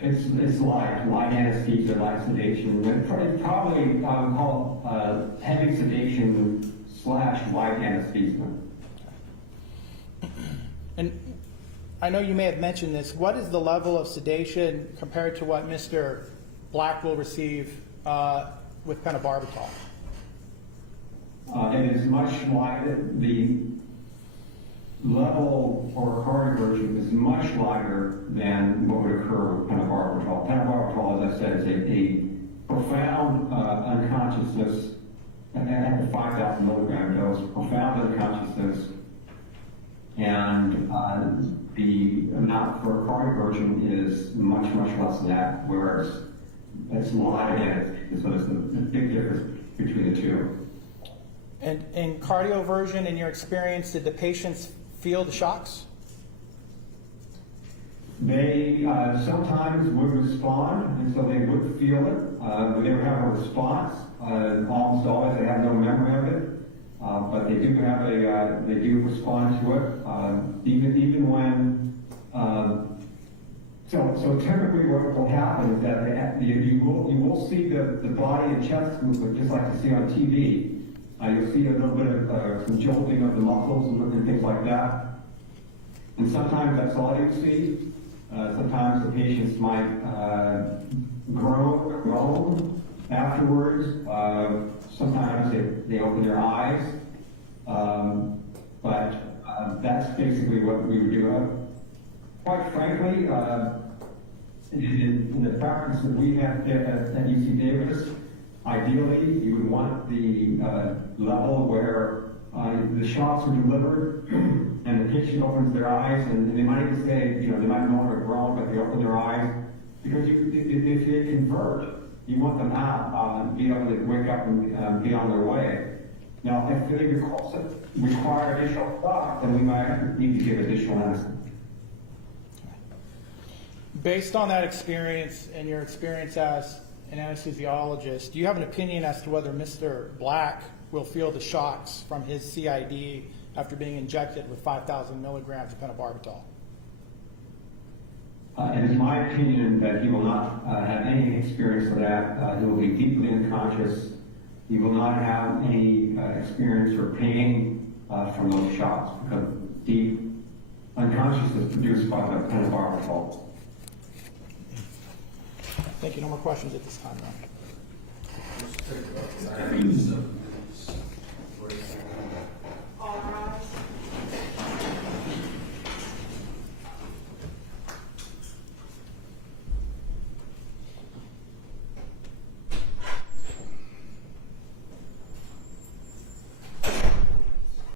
It's light anesthesia, light sedation. It's probably I would call heavy sedation / light anesthesia. And I know you may have mentioned this. What is the level of sedation compared to what Mr. Black will receive with pentobarbital? It is much lighter. The level for cardioversion is much lighter than what would occur with pentobarbital. Pentobarbital, as I said, is a profound unconsciousness at the 5,000 milligram dose, profound unconsciousness, and the amount for cardioversion is much, much less than that, whereas it's light again. So there's a big difference between the two. And in cardioversion, in your experience, did the patients feel the shocks? They sometimes would respond, and so they would feel it. They would have a response. Almost always they have no memory of it, but they do have they do respond to it. Even when, so typically what will happen is that you will see the body and chest movement just like you see on TV. You'll see a little bit of some jolting of the muscles and things like that. And sometimes that's all you see. Sometimes the patients might groan afterwards. Sometimes they open their eyes. But that's basically what we would do. Quite frankly, in the practice that we have at UC Davis, ideally, you would want the level where the shots are delivered and the patient opens their eyes, and they might even say, they might no longer groan, but they open their eyes. Because if they convert, you want them out and be able to wake up and be on their way. Now, if they require additional thought, then we might need to give additional anesthesia. Based on that experience and your experience as an anesthesiologist, do you have an opinion as to whether Mr. Black will feel the shocks from his CID after being injected with 5,000 milligrams of pentobarbital? It is my opinion that he will not have any experience of that. He will be deeply unconscious. He will not have any experience or pain from those shots because deep unconsciousness produced by the pentobarbital. Thank you. No more questions at this time, Ron. All rise.